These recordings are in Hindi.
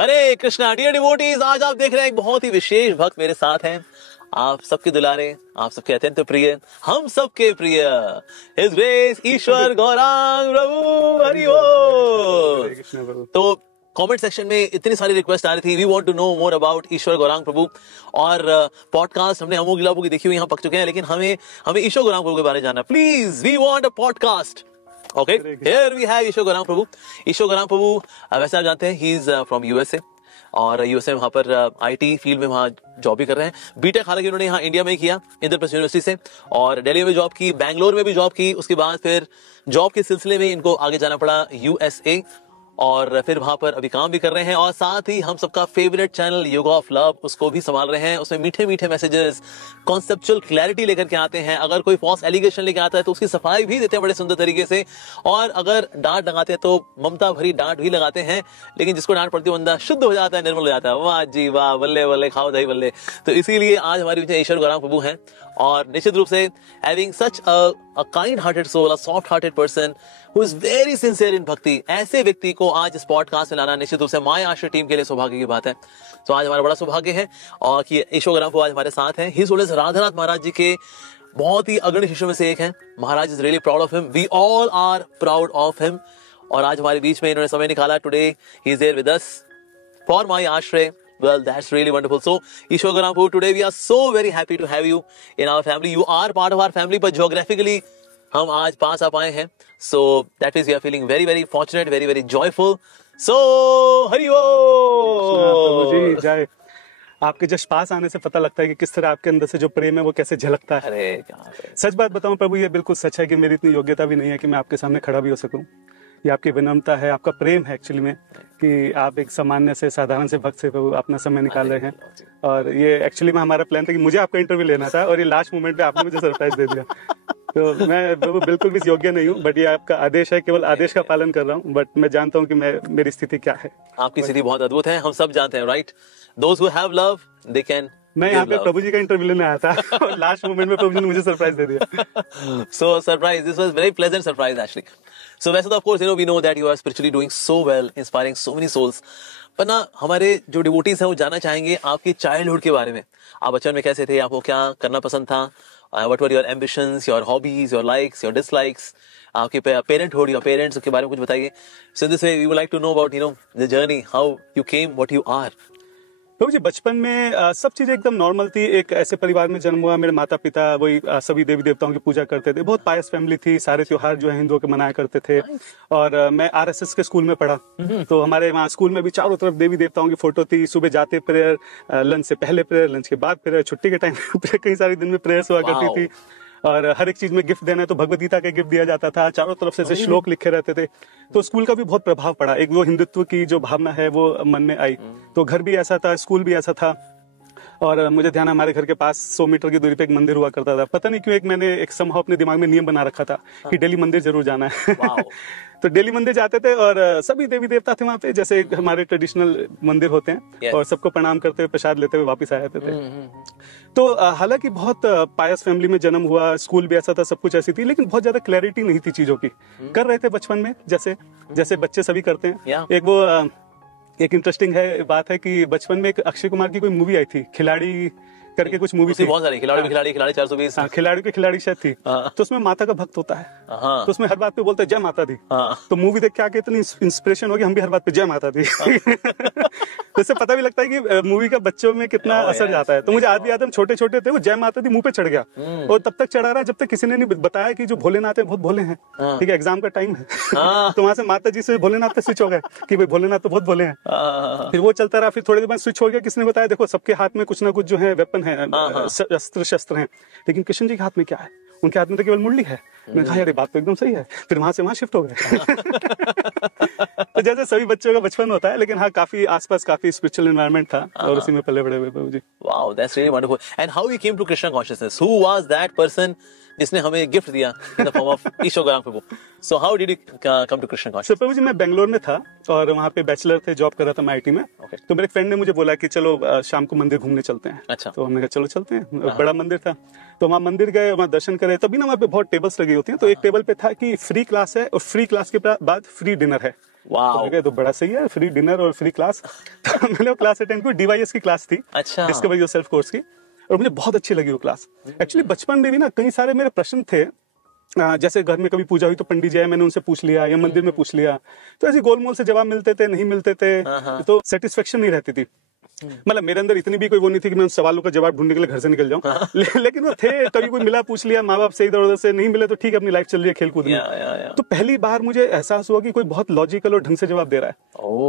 हरे कृष्णा डियर डिवोटीज, आज आप देख रहे हैं एक बहुत ही विशेष भक्त मेरे साथ हैं। आप सबके दुलारे, आप सबके अत्यंत प्रिय, हम सबके प्रिय हिज ग्रेस ईश्वर गौरांग प्रभु, हरि बोल। तो कमेंट सेक्शन में इतनी सारी रिक्वेस्ट आ रही थी, we want to know more about Ishwar Gaurang Prabhu. और पॉडकास्ट हमने अमो गिलाबू की देखी हुई यहाँ पक चुके हैं, लेकिन हमें ईश्वर गौरांग प्रभु के बारे में जानना। Please, we want a podcast. Okay, here we have Ishwar Gaurang Prabhu. Ishwar Gaurang Prabhu वैसे आप जानते हैं, ही इज फ्रॉम यूएसए, और यूएसए में वहां पर आईटी फील्ड में वहां जॉब भी कर रहे हैं। बीटेक हालांकि उन्होंने यहाँ इंडिया में किया, इंद्रप्रस्थ यूनिवर्सिटी से, और दिल्ली में जॉब की, बैंगलोर में भी जॉब की। उसके बाद फिर जॉब के सिलसिले में इनको आगे जाना पड़ा यूएसए, और फिर वहां पर अभी काम भी कर रहे हैं। और साथ ही हम सबका favourite channel yoga of love, उसको भी संभाल रहे हैं। उसमें मीठे मीठे मैसेजेस, कॉन्सेप्चुअल क्लैरिटी लेकर के आते हैं। अगर कोई फॉल्स एलिगेशन लेके आता है तो उसकी सफाई भी देते हैं बड़े सुंदर तरीके से। और अगर डांट लगाते हैं तो ममता भरी डांट भी लगाते हैं, लेकिन जिसको डांट पड़ती है बंदा शुद्ध हो जाता है, निर्मल हो जाता है। वाह जी वाह, बल्ले बल्ले, खाओ दही बल्ले। तो इसीलिए आज हमारे बीच ईश्वर गौरांग प्रभु हैं, और निश्चित रूप से having such a kind hearted soul, a soft hearted person who is very sincere in bhakti, ऐसे व्यक्ति को आज इस पॉडकास्ट में लाना निश्चित रूप से माय आश्रय टीम के लिए सौभाग्य की बात है। तो आज हमारा बड़ा सौभाग्य है और कि ईश्वर गौरांग प्रभु आज हमारे साथ हैं। ही इज राधानाथ महाराज जी के बहुत ही अग्रणी शिष्यों में से एक हैं। Maharaj is really proud of him, we all are proud of him. और आज हमारे बीच में इन्होंने समय निकाला। Today he is there with us for my आश्रय। Well, that's really wonderful. So, Ishwar Gauram Prabhu, today we are so very happy to have you in our family. You are part of our family, but geographically, हम आज पास आप आए हैं. So, that is we are feeling very, very fortunate, very, very joyful. So, Hari बोल। जी जय। आपके जस्ट पास आने से पता लगता है कि किस तरह आपके अंदर से जो प्रेम है वो कैसे झलकता है। अरे कहाँ पे। सच बात बताऊं प्रभु, ये बिल्कुल सच है कि मेरी इतनी योग्यता भी नहीं है कि मैं आपके सामने खड़ा भी हो सकूं। ये आपकी विनम्रता है, आपका प्रेम है एक्चुअली में, कि आप एक सामान्य से, साधारण से भक्त से प्रभु अपना समय निकाल रहे हैं। और ये एक्चुअली में हमारा प्लान था कि मुझे आपका इंटरव्यू लेना था, और ये लास्ट मोमेंट पे आपने मुझे सरप्राइज दे दिया। तो मैं प्रभु बिल्कुल भी योग्य नहीं हूँ, बट ये आपका आदेश है, केवल आदेश का पालन कर रहा हूँ। बट मैं जानता हूँ कि मेरी स्थिति क्या है। आपकी स्थिति बहुत अद्भुत है, हम सब जानते हैं, right. Those who have love they can. मैं यहाँ पे प्रभु जी का इंटरव्यू लेने आया था, और लास्ट मोमेंट में प्रभु जी ने मुझे सरप्राइज दे दिया। So surprise, this was very pleasant surprise actually. So वैसे तो of course we know that you are spiritually doing so well, inspiring so many souls. पर ना हमारे जो डिवोटीज हैं वो जानना चाहेंगे आपकी चाइल्डहुड के बारे में। आप बचपन में कैसे थे, आपको क्या करना पसंद था, what were your ambitions, your hobbies, your likes, your dislikes, आपके parenthood, your parents के बारे में कुछ बताइए। So this way we would like to know about the journey, how you came, what you are. प्रभु जी, बचपन में सब चीजें एकदम नॉर्मल थी। एक ऐसे परिवार में जन्म हुआ, मेरे माता पिता वही सभी देवी देवताओं की पूजा करते थे। बहुत पायस फैमिली थी, सारे त्योहार जो है हिंदुओं के मनाया करते थे। और मैं आरएसएस के स्कूल में पढ़ा, तो हमारे वहाँ स्कूल में भी चारों तरफ देवी देवताओं की फोटो थी। सुबह जाते प्रेयर, लंच से पहले प्रेयर, लंच के बाद प्रेयर, छुट्टी के टाइम कई सारे दिन में प्रेयर्स हुआ करती थी। और हर एक चीज में गिफ्ट देना है तो भगवद गीता का गिफ्ट दिया जाता था। चारों तरफ से श्लोक लिखे रहते थे। तो स्कूल का भी बहुत प्रभाव पड़ा। एक वो हिंदुत्व की जो भावना है वो मन में आई। तो घर भी ऐसा था, स्कूल भी ऐसा था। और मुझे ध्यान है, हमारे घर के पास 100 मीटर की दूरी पे एक मंदिर हुआ करता था। पता नहीं क्यों मैंने एक समहाउ अपने दिमाग में नियम बना रखा था कि डेली मंदिर जरूर जाना है। तो डेली मंदिर जाते थे, और सभी देवी देवता थे वहाँ पे, जैसे हमारे ट्रेडिशनल मंदिर होते हैं। और सबको प्रणाम करते हुए, प्रसाद लेते हुए वापस आ जाते थे। तो हालांकि बहुत पायस फैमिली में जन्म हुआ, स्कूल भी ऐसा था, सब कुछ ऐसी थी, लेकिन बहुत ज्यादा क्लैरिटी नहीं थी चीजों की। कर रहे थे बचपन में जैसे बच्चे सभी करते हैं। एक इंटरेस्टिंग बात है कि बचपन में एक अक्षय कुमार की कोई मूवी आई थी, खिलाड़ी करके कुछ मूवी थी। बहुत सारी खिलाड़ी 420। खिलाड़ी की खिलाड़ी शायद थी। तो उसमें माता का भक्त होता है, तो उसमें हर बात पे बोलते हैं जय माता दी। तो मूवी देख के आके इतनी इंस्पिरेशन होगी, हम भी हर बात पे जय माता दी। तो इससे पता भी लगता है कि मूवी का बच्चों में कितना असर जाता है। तो मुझे आज भी याद है, छोटे छोटे थे, वो जय माता दी मुंह पे चढ़ गया, और तब तक चढ़ा रहा जब तक किसी ने नहीं बताया कि जो भोलेनाथ है बहुत भोले हैं। ठीक है, एग्जाम का टाइम है। तो वहां से माता जी से भोलेनाथ पे स्विच हो गए कि भाई भोलेनाथ तो बहुत भोले हैं। फिर वो चलता रहा, फिर थोड़ी देर बाद स्विच हो गया, किसने बताया देखो सबके हाथ में कुछ ना कुछ जो है वेपन है, अस्त्र शस्त्र हैं, लेकिन कृष्ण जी के हाथ में क्या है? उनके हाथ में तो केवल मुरली है। मैंने कहा यार बात तो एकदम सही है। फिर वहां से वहां शिफ्ट हो गए। तो जैसे सभी बच्चों का बचपन होता है, लेकिन हाँ काफी आसपास काफी स्पिरिचुअल एनवायरनमेंट था, और उसी में पले बड़े हुए Prabhu ji. Wow, that's really wonderful. And how you came to Krishna consciousness? Who was that person जिसने हमें गिफ्ट दिया in the form of Ishwar Gaurang Prabhu? So how did you come to Krishna consciousness? Prabhu ji, मैं बेंगलोर में था, और वहाँ पे बैचलर थे, जॉब कर रहा था मैं आईटी में। तो मेरे फ्रेंड ने मुझे बोला कि चलो शाम को मंदिर घूमने चलते हैं। अच्छा। तो हमने कहा चलो चलते हैं। बड़ा मंदिर था, तो वहाँ मंदिर गए, वहाँ दर्शन करे। तभी ना वहाँ पे बहुत टेबल्स लगी होती हैं। तो एक टेबल पे था कि फ्री क्लास है, और फ्री क्लास के बाद फ्री डिनर है। वाओ। तो बड़ा सही है, फ्री डिनर और फ्री क्लास। तो मैंने वो क्लास अटेंड की, DYS की क्लास थी, अच्छा। डिस्कवर योरसेल्फ कोर्स की, और मुझे बहुत अच्छी लगी वो क्लास। एक्चुअली बचपन में भी ना कई सारे मेरे प्रश्न थे, जैसे घर में कभी पूजा हुई तो पंडित जी आए, मैंने उनसे पूछ लिया, या मंदिर में पूछ लिया, तो ऐसे गोलमोल से जवाब मिलते थे, नहीं मिलते थे, तो सेटिस्फेक्शन नहीं रहती थी। मतलब मेरे अंदर इतनी भी कोई वो नहीं थी कि मैं उन सवालों का जवाब ढूंढने के लिए घर से निकल जाऊं। लेकिन वो थे, कभी कोई मिला, पूछ लिया, माँ बाप से इधर उधर से, नहीं मिले तो ठीक है, अपनी लाइफ चल रही है खेल कूद में। तो पहली बार मुझे एहसास हुआ कि कोई बहुत लॉजिकल और ढंग से जवाब दे रहा है।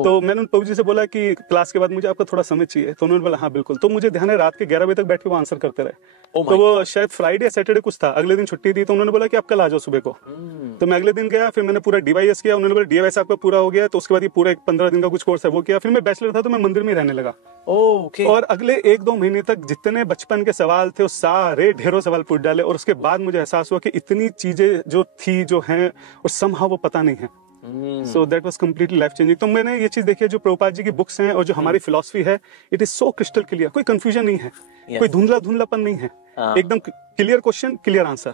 तो मैंने उन प्रभु जी से बोला कि क्लास के बाद मुझे आपका थोड़ा समय चाहिए, तो उन्होंने बोला हाँ बिल्कुल। तो मुझे ध्यान है रात के 11 बजे तक बैठ के वो आंसर करते रहे। तो वो शायद फ्राइडे सैटरडे कुछ था, अगले दिन छुट्टी थी, तो उन्होंने बोला कि आप कल आ जाओ सुबह को। तो मैं अगले दिन गया, फिर मैंने पूरा DYS किया, उन्होंने बोला DYS आपका पूरा हो गया, तो उसके बाद ये पूरा 15 दिन का कुछ कोर्स है वो किया। फिर मैं बैचलर था तो मैं मंदिर में रहने लगा। और अगले 1-2 महीने तक जितने बचपन के सवाल थे वो सारे ढेरों सवाल पूछ डाले, और उसके बाद मुझे एहसास हुआ कि इतनी चीजें जो थी, जो हैं, और समहाउ वो पता नहीं है। So that was completely life changing. तो मैंने ये चीज देखी है, जो प्रभुपाद जी की बुक्स हैं और जो हमारी फिलॉसफी है, it is so crystal clear, कोई कंफ्यूजन नहीं है, कोई धुंधलापन नहीं है, एकदम क्लियर क्वेश्चन क्लियर आंसर।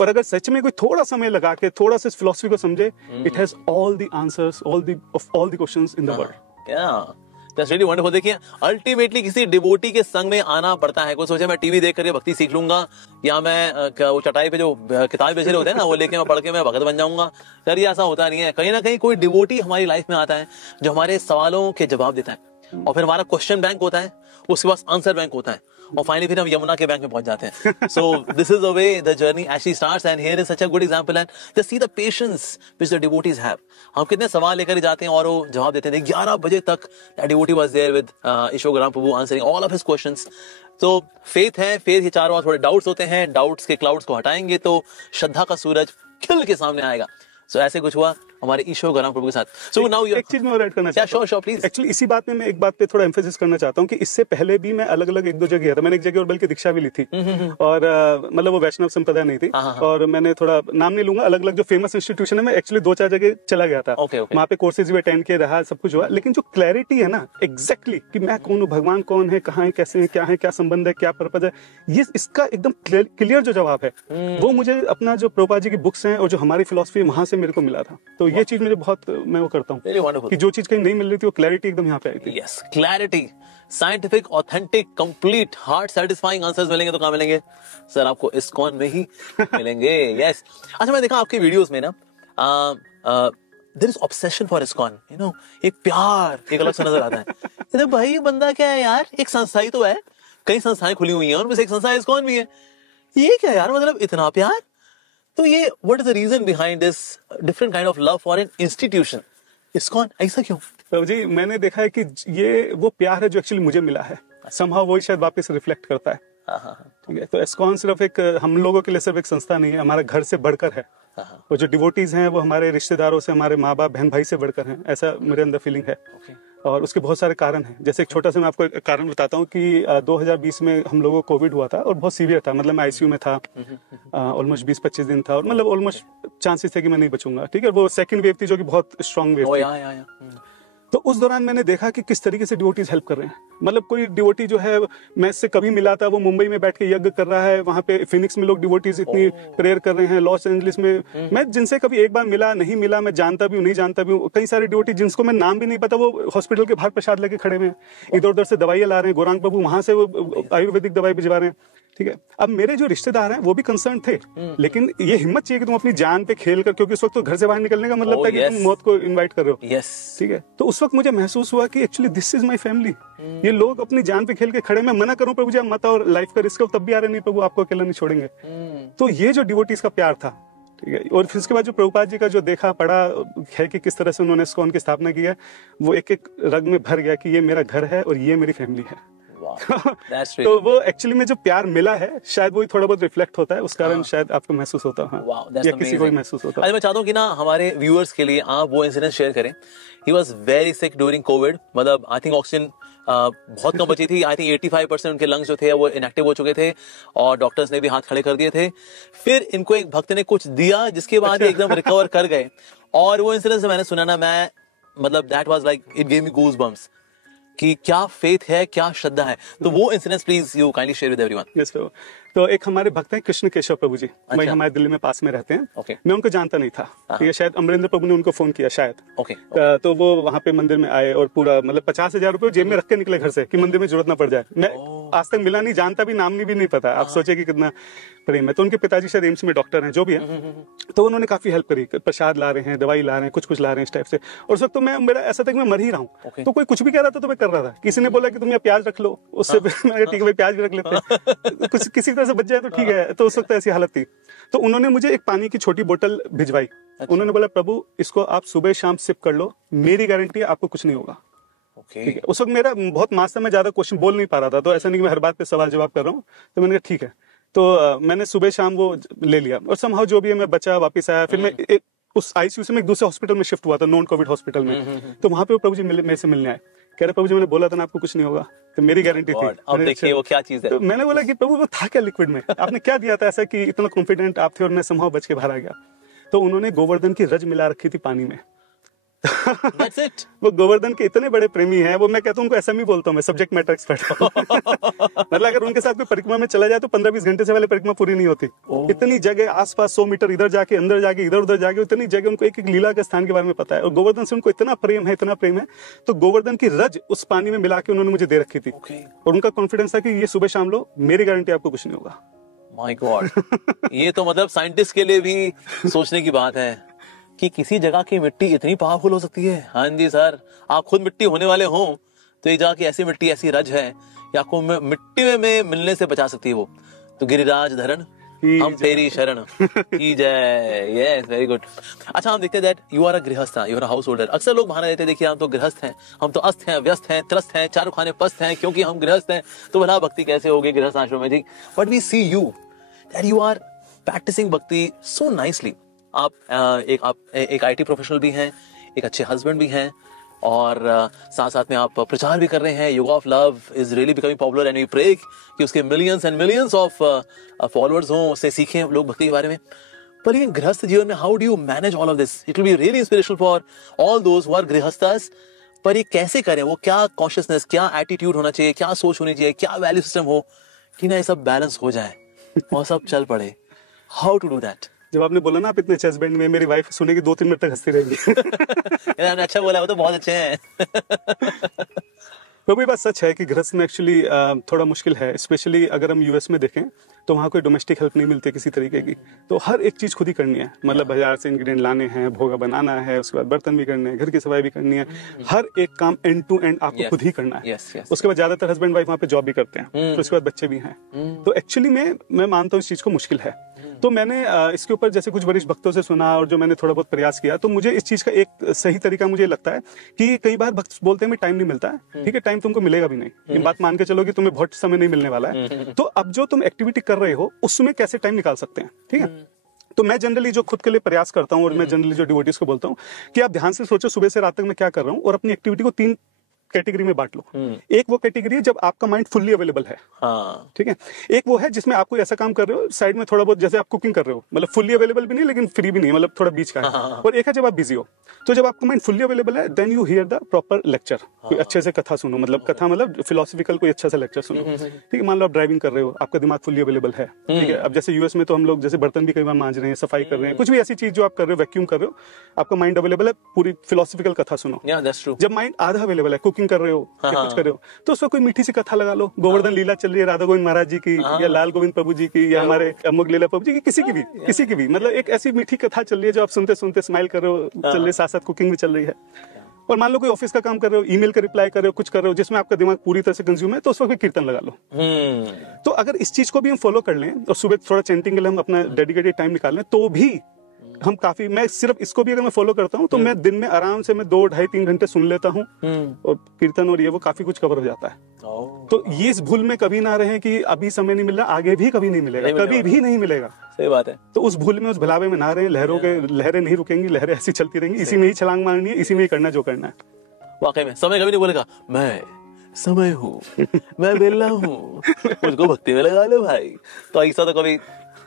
और अगर सच में कोई थोड़ा समय लगा के थोड़ा सा इस फिलॉसफी को समझे, it has all the answers, all the questions in the world. That's really wonderful। देखिए अल्टीमेटली किसी डिवोटी के संग में आना पड़ता है। कोई सोचे मैं टीवी देख करके भक्ति सीख लूंगा, या मैं वो चटाई पे जो किताब बेच रहे होते हैं ना वो लेके मैं पढ़ के मैं भगत बन जाऊंगा। सर ये ऐसा होता नहीं है। कहीं ना कहीं कोई डिवोटी हमारी लाइफ में आता है जो हमारे सवालों के जवाब देता है, और फिर हमारा क्वेश्चन बैंक होता है, उसके पास आंसर बैंक होता है, और फाइनली फिर हम यमुना के बैंक में पहुंच जाते हैं। So this is the way the journey actually starts, and here is such a good example, and just see the patience which the devotees have. हम कितने सवाल लेकर ही जाते हैं और वो जवाब देते हैं। 11 बजे तक the devotee was there with Ishwar Gaurang Prabhu answering all of his questions. तो फेथ है, फेथ के चारों ओर थोड़े डाउट्स होते हैं, डाउट्स के क्लाउड्स को हटाएंगे तो श्रद्धा का सूरज खिल के सामने आएगा। सो ऐसे कुछ हुआ हमारे ईश्वर गौरांग प्रभु के साथ। सो नाउ एक चीज मैं और ऐड करना चाहता हूं। Sure please. एक्चुअली इसी बात में मैं एक बात पे थोड़ा एम्फेसिस करना चाहता हूं कि इससे पहले भी मैं अलग अलग 1-2 जगह गया था। मैंने एक जगह और बल्कि दीक्षा भी ली थी, और मतलब वो वैष्णव संप्रदाय नहीं थी, और मैंने थोड़ा नाम नहीं लूंगा, अलग अलग जो फेमस इंस्टीट्यूशन है, मैं एक्चुअली 2-4 जगह चला गया था। वहां पे कोर्सेज भी अटेंड किए, रहा, सब कुछ हुआ। लेकिन जो क्लैरिटी है ना एग्जैक्टली कि मैं कौन हूँ, भगवान कौन है, कहाँ है, कैसे है, क्या संबंध है, क्या पर्पज है, ये इसका एकदम क्लियर जो जवाब है वो मुझे अपना जो प्रभुपाद जी की बुक्स हैं और जो हमारी फिलॉसफी वहां से मेरे को मिला था। तो ये चीज मुझे बहुत, मैं वो करता हूँ कि जो चीज कहीं नहीं मिल रही थी वो क्लैरिटी एकदम यहाँ पे आई थी। Yes, clarity, scientific, authentic, complete, heart satisfying answers मिलेंगे तो कहाँ मिलेंगे सर? आपको इस्कॉन में ही मिलेंगे। यस। अच्छा, मैं देखा आपके वीडियोस में ना there is obsession for ISKCON, you know, एक प्यार एक अलग सा नजर आता है। तो भाई ये बंदा क्या है यार, एक संस्था ही तो है, कई संस्थाएं खुली हुई हैं और उनमें से एक संस्था इस्कॉन भी है, ये क्या यार, मतलब इतना प्यार? तो ये what is the reason behind this different kind of love for an institution ISKCON? ऐसा क्यों? तो जी मैंने देखा है कि ये वो प्यार है जो एक्चुअली मुझे मिला है, समहाउ वही शायद वापस रिफ्लेक्ट करता है। ठीक है, तो इस्कॉन सिर्फ एक हम लोगों के लिए सिर्फ एक संस्था नहीं है, हमारा घर से बढ़कर है। और जो डिवोटीज हैं वो हमारे रिश्तेदारों से, हमारे माँ बाप बहन भाई से बढ़कर हैं, ऐसा मेरे अंदर फीलिंग है। और उसके बहुत सारे कारण हैं। जैसे एक छोटा सा मैं आपको एक कारण बताता हूँ कि 2020 में हम लोगों को कोविड हुआ था और बहुत सीवियर था, मतलब मैं आईसीयू में था, ऑलमोस्ट 20-25 दिन था, और मतलब ऑलमोस्ट चांसेस थे कि मैं नहीं बचूंगा। ठीक है, वो सेकंड वेव थी जो कि बहुत स्ट्रांग वेव थी। तो उस दौरान मैंने देखा कि किस तरीके से डिवोटीज हेल्प कर रहे हैं। मतलब कोई डिवोटी जो है, मैं इससे कभी मिला था, वो मुंबई में बैठ के यज्ञ कर रहा है, वहां पे फिनिक्स में लोग डिवोटीज इतनी प्रेयर कर रहे हैं, लॉस एंजलिस में मैं जिनसे कभी एक बार मिला, नहीं मिला, मैं जानता भी हूँ नहीं जानता भी हूँ, कई सारे डिवोटी जिनको मैं नाम भी नहीं पता, वो हॉस्पिटल के बाहर प्रसाद लेके खड़े हैं, इधर उधर से दवाइयाँ ला रहे हैं, गौरांग प्रभु वहां से वो आयुर्वेदिक दवाई भिजवा रहे हैं। ठीक है, अब मेरे जो रिश्तेदार हैं वो भी कंसर्न थे, लेकिन ये हिम्मत चाहिए कि तुम अपनी जान पे खेल कर, क्योंकि उस वक्त तो घर से बाहर निकलने का मतलब था कि तुम मौत को इनवाइट कर रहे हो। यस, ठीक है, तो उस वक्त मुझे महसूस हुआ कि actually this is my family. ये लोग अपनी जान पे खेल के खड़े, मैं मना करूं प्रभु जी आप मत आओ, लाइफ का रिस्क, तब भी आ रहे नहीं प्रभु, आपको अकेला नहीं छोड़ेंगे। तो ये जो डिवोटीज का प्यार था, ठीक है, और फिर उसके बाद जो प्रभुपाद जी का जो देखा पढ़ा है कि किस तरह से उन्होंने इस्कॉन की स्थापना की है, वो एक एक रग में भर गया कि ये मेरा घर है और ये मेरी फैमिली है। तो वो एक्चुअली में जो प्यार मिला है शायद वही थोड़ा बहुत रिफ्लेक्ट होता है, उस कारण शायद आपको महसूस होता है, या किसी को भी महसूस होता है। आज मैं चाहता हूँ कि ना हमारे व्यूअर्स के लिए आप वो इंसिडेंट शेयर करें। He was very sick during Covid, मतलब आई थिंक ऑक्सीजन बहुत कम बची थी। आई थिंक 85% उनके लंग्स जो थे वो इनएक्टिव हो चुके थे और डॉक्टर्स ने भी हाथ खड़े कर दिए थे। फिर इनको एक भक्त ने कुछ दिया जिसके बाद एकदम रिकवर कर गए। और वो इंसिडेंट मैंने सुना ना, मैं मतलब that was like it gave me goose bumps कि क्या फेथ है, क्या श्रद्धा है। तो वो incidents please you kindly share with everyone. Yes प्रभु। तो एक हमारे भक्त हैं कृष्ण केशव प्रभु जी, वही अच्छा। हमारे दिल्ली में पास में रहते हैं। Okay. मैं उनको जानता नहीं था, ठीक है, शायद अमरेंद्र प्रभु ने उनको फोन किया शायद। ओके। तो वो वहां पे मंदिर में आए और पूरा मतलब 50,000 रुपए जेब में रख के निकले घर से कि मंदिर में जरूरत ना पड़ जाए। मैं आज तक मिला नहीं, जानता भी, नाम भी नहीं पता। आप सोचे कि कितना प्रेम है। तो उनके पिताजी शायद एम्स में डॉक्टर हैं, जो भी है, तो उन्होंने काफी हेल्प करी, प्रसाद ला रहे हैं, दवाई ला रहे हैं, कुछ ला रहे हैं इस टाइप से। और उस वक्त तो मेरा ऐसा था कि मैं मर ही रहा हूँ। Okay. तो कोई कुछ भी कह रहा था तो मैं कर रहा था। किसी ने बोला कि तुम यहाँ प्याज रख लो, उससे मैंने ठीक है भाई प्याज भी रख लेते हैं, कुछ किसी तरह से बच जाए तो ठीक है। तो उस वक्त ऐसी हालत थी। तो उन्होंने मुझे एक पानी की छोटी बोतल भिजवाई। उन्होंने बोला प्रभु इसको आप सुबह शाम सिप कर लो, मेरी गारंटी है आपको कुछ नहीं होगा। ओके। ठीक है। उस वक्त मेरा बहुत मास था, मैं ज्यादा क्वेश्चन बोल नहीं पा रहा था, तो ऐसा नहीं कि मैं हर बात पे सवाल जवाब कर रहा हूँ। तो मैंने कहा ठीक है। तो मैंने सुबह शाम वो ले लिया और समहाउ जो भी है मैं बचा, वापस आया। फिर मैं उस आईसीयू से मैं एक दूसरे हॉस्पिटल में शिफ्ट हुआ था, नॉन कोविड हॉस्पिटल में। तो वहां पे प्रभु जी मेरे से मिलने आए, कह रहे प्रभु जी मैंने बोला था ना आपको कुछ नहीं होगा। तो मेरी गारंटी थी। अब देखिए वो क्या चीज है। तो मैंने बोला कि प्रभु वो था क्या लिक्विड में, आपने क्या दिया था ऐसा कि इतना कॉन्फिडेंट आप थे और मैं समहाउ बच के बाहर आ गया। तो उन्होंने गोवर्धन की रज मिला रखी थी पानी में। That's it. वो गोवर्धन के इतने बड़े प्रेमी हैं, वो मैं कहता हूँ उनको एसएमई बोलता हूँ मैं, सब्जेक्ट मैटर एक्सपर्ट। मतलब अगर उनके साथ कोई परिक्रमा में चला जाए तो 15-20 घंटे से पहले परिक्रमा पूरी नहीं होती। इतनी जगह आसपास 100 मीटर इधर जाके, अंदर जाके, इधर उधर जाके, इतनी जगह उनको एक एक लीला के स्थान के बारे में पता है। और गोवर्धन से उनको इतना प्रेम है, इतना प्रेम है। तो गोवर्धन की रज उस पानी में मिला के उन्होंने मुझे दे रखी थी। Okay. और उनका कॉन्फिडेंस था कि ये सुबह शाम लो, मेरी गारंटी आपको कुछ नहीं होगा। My God. ये तो मतलब साइंटिस्ट के लिए भी सोचने की बात है कि किसी जगह की मिट्टी इतनी पावरफुल हो सकती है। हाँ जी सर, आप खुद मिट्टी होने वाले हो तो ये जगह की ऐसी मिट्टी, ऐसी रज है कि आपको मिट्टी में मिलने से बचा सकती है वो। तो गिरिराज धरण हम तेरी शरण की जय। Yes, very good. अच्छा, हम देखते हैं that you are a grihastha, you are a householder. अक्सर लोग बहाना देते हैं देखिए हम तो गृहस्थ हैं, हम तो अस्त हैं, व्यस्त हैं, त्रस्त हैं, चारों खाने पस्त हैं, क्योंकि हम गृहस्थ हैं तो भला भक्ति कैसे होगी गृहस्थ आश्रम में जी। But we see you that you are practicing bhakti so nicely. आप एक आईटी प्रोफेशनल भी हैं, एक अच्छे हस्बैंड भी हैं, और साथ साथ में आप प्रचार भी कर रहे हैं। Yoga of love is really becoming popular and we pray कि उसके millions and millions of followers हों, उससे सीखें लोग भक्ति के बारे में। पर ये गृहस्थ जीवन में how do you manage all of this? It will be really inspirational for all those who are grihasthas. पर ये कैसे करें? वो क्या कॉन्शियसनेस, क्या एटीट्यूड होना चाहिए, क्या सोच होनी चाहिए, क्या वैल्यू सिस्टम हो कि ना ये सब बैलेंस हो जाए और सब चल पड़े? How to do that? जब आपने बोला ना आप इतने अच्छे हस्बैंड में, मेरी वाइफ सुनेगी 2-3 मिनट तक हंसती रहेगी। आपने अच्छा बोला, वो तो बहुत अच्छे हैं। तो भी बात सच है कि गृहस्थ में एक्चुअली थोड़ा मुश्किल है, स्पेशली अगर हम यूएस में देखें तो वहाँ कोई डोमेस्टिक हेल्प नहीं मिलती किसी तरीके की। तो हर एक चीज खुद ही करनी है, मतलब बाजार से इंग्रेडिएंट लाने हैं, भोगा बनाना है, उसके बाद बर्तन भी करने हैं, घर की सफाई भी करनी है, हर एक काम एंड टू एंड आपको खुद ही करना है। उसके बाद ज्यादातर हस्बैंड वाइफ वहाँ पे जॉब भी करते हैं, तो उसके बाद बच्चे भी हैं। तो एक्चुअली मैं मानता हूँ इस चीज को मुश्किल है। तो मैंने इसके ऊपर जैसे कुछ वरिष्ठ भक्तों से सुना और जो मैंने थोड़ा बहुत प्रयास किया, तो मुझे इस चीज का एक सही तरीका मुझे लगता है कि कई बार भक्त बोलते हैं टाइम नहीं मिलता है, ठीक है, टाइम तुमको मिलेगा भी नहीं, ये बात मान के चलो कि तुम्हें बहुत समय नहीं मिलने वाला है। तो अब जो तुम एक्टिविटी कर रहे हो उसमें कैसे टाइम निकाल सकते हैं, ठीक है। तो मैं जनरली जो खुद के लिए प्रयास करता हूँ और मैं जनरली जो डिवोटीज को बोलता हूँ कि आप ध्यान से सोचो सुबह से रात तक मैं क्या कर रहा हूँ, और अपनी एक्टिविटी को 3 कैटेगरी में बांट लो। एक वो कैटेगरी है जब आपका माइंड फुल्ली अवेलेबल है, ठीक है। एक वो है जिसमें आप कोई ऐसा काम कर रहे हो साइड में थोड़ा बहुत, जैसे आप कुकिंग कर रहे हो, मतलब फुल्ली अवेलेबल भी नहीं लेकिन फ्री भी नहीं, मतलब थोड़ा बीच का है। और एक है जब आप बिजी हो। तो जब आपका माइंड फुल्ली अवेलेबल है then you hear the proper lecture, कोई अच्छे से कथा सुनो, मतलब कथा मतलब फिलोसफिकल कोई अच्छा सा लेक्चर सुनो, ठीक है। मान लो आप ड्राइविंग कर रहे हो, आपका दिमाग फुल्ली अवेलेबल है, ठीक है। अब जैसे यूएस में तो हम लोग जैसे बर्तन भी कई बार मांज रहे हैं, सफाई कर रहे हैं, कुछ भी ऐसी चीज जो आप कर रहे हो, वैक्यूम कर रहे हो, आपका माइंड अवेलेबल है, पूरी फिलोसफिकल कथा सुनो। जब माइंड आधा अवेलेबल है, कुकिंग कर रहे हो, कुछ कर रहे हो, तो उसमें कोई मीठी सी कथा लगा लो, गोवर्धन लीला चल रही है राधा गोविंद महाराज जी की, या लाल गोविंद प्रभु जी की, या हमारे अमुक लीला प्रभु जी की, किसी की भी मतलब एक ऐसी मीठी कथा चल रही है जो आप सुनते सुनते स्माइल कर रहे हो, चल रही है, साथ साथ कुकिंग भी चल रही है। और मान लो कोई ऑफिस का काम कर रहे हो, ईमेल का रिप्लाई कर रहे हो, कुछ कर रहे हो जिसमें आपका दिमाग पूरी तरह से कंज्यूम है, तो उस वक्त कीर्तन लगा लो। तो अगर इस चीज को भी हम फॉलो कर लें और सुबह थोड़ा चैंटिंग के लिए हम अपना डेडिकेटेड टाइम निकाल लें, तो भी हम काफी, मैं सिर्फ इसको भी अगर मैं फॉलो करता हूँ तो मैं दिन में आराम से मैं 2, 2.5, 3 घंटे सुन लेता हूँ, और कीर्तन और ये वो काफी कुछ कवर हो जाता है। तो ये इस भूल में कभी ना रहे कि अभी समय नहीं मिल रहा, आगे भी कभी नहीं मिलेगा, कभी भी नहीं मिलेगा। सही बात है। तो उस भूल में, उस भुलावे में ना रहे। लहरें नहीं रुकेंगी, लहरें ऐसी चलती रहेंगी, इसी में ही छलांग मारनी है, इसी में ही करना जो करना है। वाकई में समय कभी नहीं बोलेगा मैं समय हूँ, मैं बेला हूँ, मुझको भक्ति में लगा लो भाई। तो ऐसा तो कभी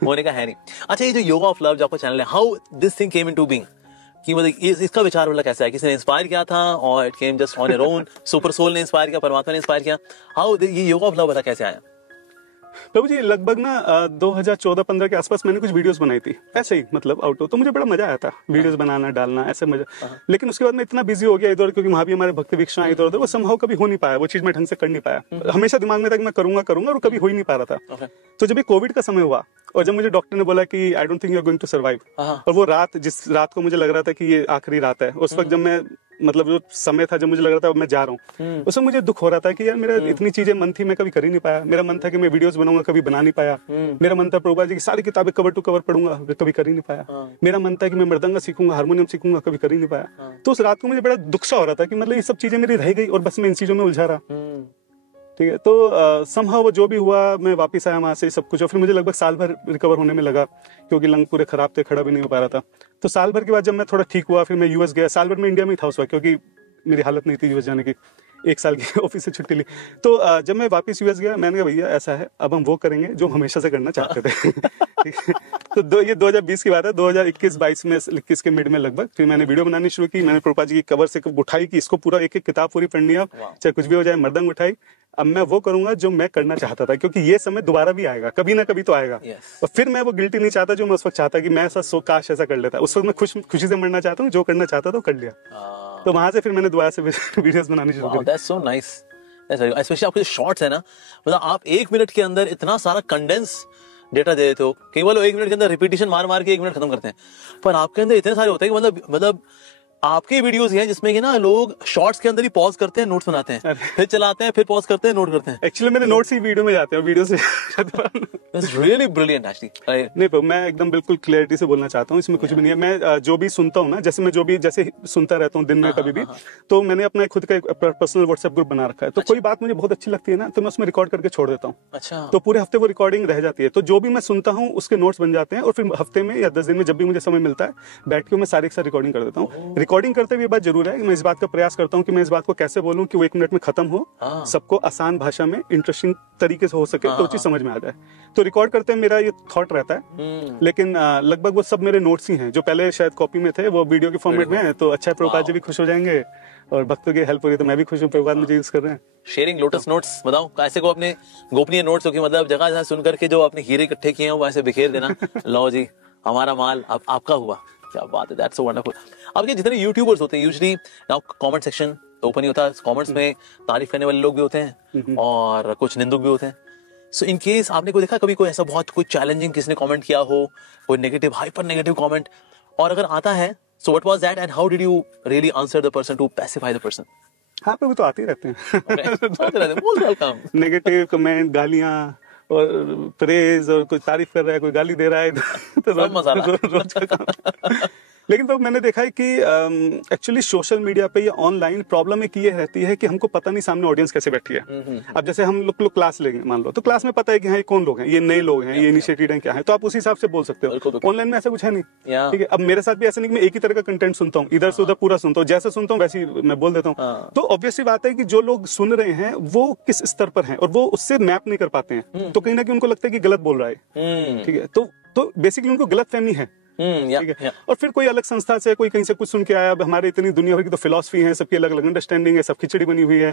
होने का है नहीं। अच्छा, ये जो योगा ऑफ लव जो आपका चैनल है, how this thing came into being? कि मतलब इसका विचार मतलब कैसे आया, किसी ने इंस्पायर किया था और it came just on your own, super soul ने इंस्पायर किया, परमात्मा ने इंस्पायर किया, हाउ ये योगा ऑफ लव वाला कैसे आया? प्रभु जी लगभग ना 2014-15 के आसपास मैंने कुछ वीडियोस बनाई थी ऐसे ही, मतलब आउटडोर, तो मुझे बड़ा मजा आया था वीडियोस बनाना डालना ऐसे मजा। लेकिन उसके बाद मैं इतना बिजी हो गया इधर, क्योंकि वहां भी हमारे भक्ति वीक्षण इधर उधर, वो संभव कभी हो नहीं पाया, वो चीज मैं ढंग से कर नहीं पाया। हमेशा दिमाग में था कि मैं करूंगा और कभी हो ही नहीं पा रहा था। तो जब ये कोविड का समय हुआ और जब मुझे डॉक्टर ने बोला कि I don't think you are going to survive, और वो रात, जिस रात को मुझे लग रहा था कि ये आखिरी रात है, उस वक्त जब मैं, मतलब जो समय था जब मुझे लग रहा था मैं जा रहा हूँ, उस वक्त मुझे दुख हो रहा था कि यार मेरा इतनी चीजें मन थी, मैं कभी कर ही नहीं पाया। मेरा मन था कि मैं वीडियोस बनाऊंगा, कभी बना नहीं पाया। मेरा मन था प्रभुपाद जी की सारी किताबें कवर टू कवर पढ़ूंगा, कभी कर ही नहीं पाया। मेरा मन था कि मैं मृदंग सीखूंगा, हारमोनियम सीखूंगा, कभी कर ही नहीं पाया। तो उस रात को मुझे बड़ा दुख सा हो रहा था कि मतलब ये सब चीजें मेरी रह गई और बस मैं इन चीजों में उलझा रहा। ठीक है, तो समहाउ वो जो भी हुआ, मैं वापस आया वहां से, सब कुछ, और फिर मुझे लगभग साल भर रिकवर होने में लगा, क्योंकि लंग पूरे खराब थे, खड़ा भी नहीं हो पा रहा था। तो साल भर के बाद जब मैं थोड़ा ठीक हुआ, फिर मैं यूएस गया। साल भर में इंडिया में ही था उस वक्त, क्योंकि मेरी हालत नहीं थी यूएस जाने की, 1 साल की ऑफिस से छुट्टी ली। तो जब मैं वापस यूएस गया, मैंने कहा भैया ऐसा है, अब हम वो करेंगे जो हमेशा से करना चाहते थे। ठीक है? तो ये 2020 की बात है, 2021-22 में, 21 के मिड में लगभग, फिर मैंने वीडियो बनानी शुरू की। मैंने प्रभुपाद जी की कवर से उठाई कि इसको पूरा एक एक किताब पूरी पढ़नी है, चाहे कुछ भी हो जाए, मर्दंग उठाई। अब मैं वो करूंगा जो मैं करना चाहता था, क्योंकि ये समय दोबारा भी आएगा, कभी ना कभी तो आएगा। और फिर मैं वो गिल्टी नहीं चाहता जो मैं उस वक्त चाहता कि मैं ऐसा काश ऐसा कर लेता। उस वक्त मैं खुशी से मरना चाहता हूँ, जो करना चाहता था वो कर लिया। तो वहां से फिर मैंने दोबारा से वीडियोस बनानी शुरू की। दैट्स सो नाइस, स्पेशली आपके शॉर्ट्स है ना, मतलब आप 1 मिनट के अंदर इतना सारा कंडेंस डेटा दे देते हो। केवल 1 मिनट के अंदर रिपीटिशन मार के 1 मिनट खत्म करते हैं, पर आपके अंदर इतने सारे होते हैं कि मतलब आपके वीडियोस हैं जिसमें कि ना लोग शॉर्ट्स के अंदर ही पॉज करते हैं, नोट्स बनाते हैं, फिर चलाते हैं, फिर पॉज करते हैं, नोट करते हैं। एक्चुअली मेरे नोट्स ही वीडियो में जाते हैं, वीडियो से। It's really brilliant actually। नहीं पर मैं एकदम बिल्कुल क्लियरिटी से बोलना चाहता हूँ, इसमें कुछ भी नहीं है। मैं जो भी सुनता हूँ ना, जैसे सुनता रहता हूँ दिन में कभी भी, तो मैंने अपना खुद का एक पर्सनल व्हाट्सएप ग्रुप बना रखा है। तो कोई बात मुझे बहुत अच्छी लगती है ना, तो मैं उसमें रिकॉर्ड करके छोड़ देता हूँ। अच्छा। तो पूरे हफ्ते वो रिकॉर्डिंग रह जाती है, तो जो भी मैं सुनता हूँ उसके नोट्स बन जाते हैं, और फिर हफ्ते में या 10 दिन में जब भी मुझे समय मिलता है, बैठ के मैं सारे एक साथ रिकॉर्डिंग कर देता हूँ। रिकॉर्डिंग करते हुए बात जरूर है कि मैं इस बात का प्रयास करता हूँ कि मैं इस बात को कैसे बोलूँ कि वो 1 मिनट में खत्म हो, सबको आसान भाषा में इंटरेस्टिंग तरीके से हो सके, तो चीज समझ में आ जाए। तो रिकॉर्ड करते मेरा ये थॉट रहता है, लेकिन लगभग वो सब मेरे नोट्स ही हैं, जो पहले शायद कॉपी में थे, वो वीडियो के फॉर्मेट में है। तो अच्छा है, प्रभुपाद जी भी खुश हो जाएंगे और भक्तों की हेल्प हो रही है, तो मैं भी खुश हूँ, प्रभुपाद मुझे यूज कर रहे हैं। शेयरिंग लोटस नोट्स, बताओ कैसे को अपने गोपनीय नोट्स हो कि मतलब जगह जगह सुन करके जो अपने हीरे इकट्ठे किए हैं वो ऐसे बिखेर देना। लो जी, हमारा माल अब आपका हुआ, क्या बात है, दैट्स सो वंडरफुल। अब ये जितने यूट्यूबर्स होते हैं, usually now comment section open ही होता है, कमेंट्स में तारीफ करने वाले लोग भी होते हैं और कुछ निंदक भी होते हैं। सो इन केस आपने कोई देखा कभी कोई ऐसा बहुत कोई चैलेंजिंग किसी ने कमेंट किया हो, कोई नेगेटिव, हाइपर नेगेटिव कमेंट, और अगर आता है, so what was that and how did you really answer the person to pacify the person? हाँ प्रभु, तो आते ही रहते हैं नेगेटिव कमेंट, गालियां और प्रेज, और कोई तारीफ कर रहा है, कोई गाली दे रहा है, तो लेकिन तो मैंने देखा है कि एक्चुअली सोशल मीडिया पे या ऑनलाइन प्रॉब्लम एक ये रहती है कि हमको पता नहीं सामने ऑडियंस कैसे बैठी है। अब जैसे हम लोग क्लास लेंगे मान लो, तो क्लास में पता है कि हाँ ये कौन लोग हैं, ये नए लोग हैं, ये इनिशिएटेड हैं, क्या है, तो आप उसी हिसाब से बोल सकते हो। ऑनलाइन में ऐसा कुछ है नहीं, ठीक है। अब मेरे साथ भी ऐसा नहीं कि मैं एक ही तरह का कंटेंट सुनता हूँ, इधर से उधर पूरा सुनता हूँ, जैसे सुनता हूँ वैसे ही मैं बोल देता हूँ। तो ऑब्वियसली बात है कि जो लोग सुन रहे हैं वो किस स्तर पर हैं और वो उससे मैप नहीं कर पाते हैं, तो कहीं ना कहीं उनको लगता है कि गलत बोल रहा है, ठीक है। तो बेसिकली उनको गलत फहमी है, ठीक है। और फिर कोई अलग संस्था से, कोई कहीं से कुछ सुन के आया। अब हमारे इतनी दुनिया भर की तो फिलॉसफी है, सबकी अलग अलग अंडरस्टैंडिंग है, सब खिचड़ी बनी हुई है।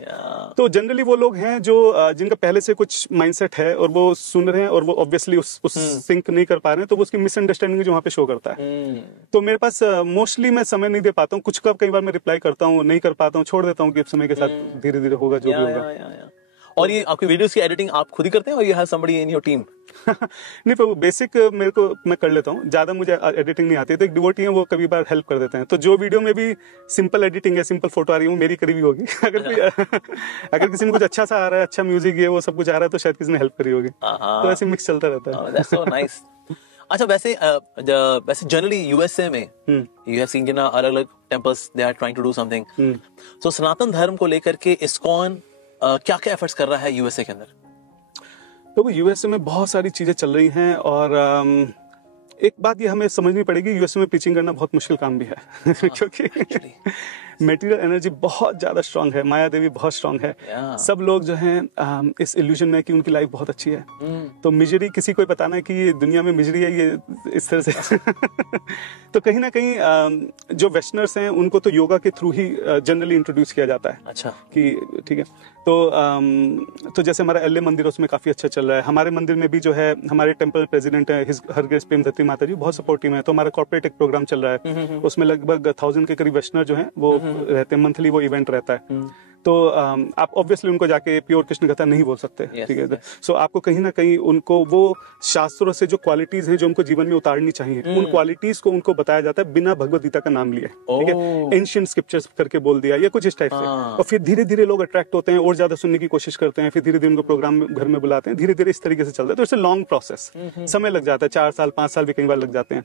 तो जनरली वो लोग हैं जो जिनका पहले से कुछ माइंडसेट है और वो सुन रहे हैं और वो ऑब्वियसली उस सिंक नहीं कर पा रहे हैं, तो वो उसकी मिसअंडरस्टैंडिंग जो वहाँ पे शो करता है। तो मेरे पास मोस्टली मैं समय नहीं दे पाता हूँ, कुछ का कई बार मैं रिप्लाई करता हूँ, नहीं कर पाता हूँ, छोड़ देता हूँ कि समय के साथ धीरे धीरे होगा जो भी होगा। और ये आपकी वीडियोस की एडिटिंग आप खुद ही करते हैं और you have somebody in your team? नहीं, पर बेसिक मेरे को मैं कर लेता हूँ, ज्यादा मुझे एडिटिंग नहीं आती, तो एक डिवोटी है वो कभी बार हेल्प कर देते हैं। तो जो वीडियो में भी सिंपल एडिटिंग है, सिंपल फोटो आ रही है, वो मेरी करी हुई होगी। अगर किसी में कुछ अच्छा सा आ रहा है, अच्छा म्यूजिक है, वो सब कुछ आ रहा है, तो शायद किसी ने हेल्प करी होगी। तो ऐसे मिक्स चलता रहता है। That's so nice. अच्छा, वैसे जनरली यूएसए में यू हैव सीन ना अलग अलग temples, they are trying to do something. So सनातन धर्म को लेकर के इस्कॉन क्या क्या एफर्ट्स कर रहा है यूएसए के अंदर? तो यूएसए में बहुत सारी चीजें चल रही हैं, और एक बात ये हमें समझनी पड़ेगी, यूएसए में पिचिंग करना बहुत मुश्किल काम भी है। क्योंकि मटेरियल एनर्जी बहुत ज्यादा स्ट्रांग है, माया देवी बहुत स्ट्रांग है। Yeah. सब लोग जो हैं इस इल्यूजन में कि उनकी लाइफ बहुत अच्छी है। तो मिजरी किसी को बताना है कि ये दुनिया में मिजरी है, ये इस तरह से तो कहीं ना कहीं जो वेस्टर्नर्स हैं उनको तो योगा के थ्रू ही जनरली इंट्रोड्यूस किया जाता है। अच्छा। कि ठीक है, तो जैसे हमारा एलए मंदिर उसमें काफी अच्छा चल रहा है। हमारे मंदिर में भी जो है हमारे टेंपल प्रेसिडेंट है हर ग्रेस प्रेम धरती माता जी, बहुत सपोर्टिव है। तो हमारा कॉर्पोरेट एक प्रोग्राम चल रहा है, उसमें लगभग 1000 के करीब वेस्टर्नर जो हैं वो रहते हैं, मंथली वो इवेंट रहता है। तो आप ऑब्वियसली उनको जाके प्योर कृष्ण कथा नहीं बोल सकते, ठीक है। सो आपको कहीं ना कहीं उनको वो शास्त्रों से जो क्वालिटीज हैं जो उनको जीवन में उतारनी चाहिए, उन क्वालिटीज को उनको बताया जाता है बिना भगवत गीता का नाम लिए, ठीक है। एंशिएंट स्क्रिप्चर्स करके बोल दिया या कुछ इस टाइप से, और फिर धीरे धीरे लोग अट्रैक्ट होते हैं और ज्यादा सुनने की कोशिश करते हैं, फिर धीरे धीरे उनको प्रोग्राम घर में बुलाते हैं, धीरे धीरे इस तरीके से चलता है। तो इट्स अ लॉन्ग प्रोसेस, समय लग जाता है, 4 साल 5 साल भी कई बार लग जाते हैं।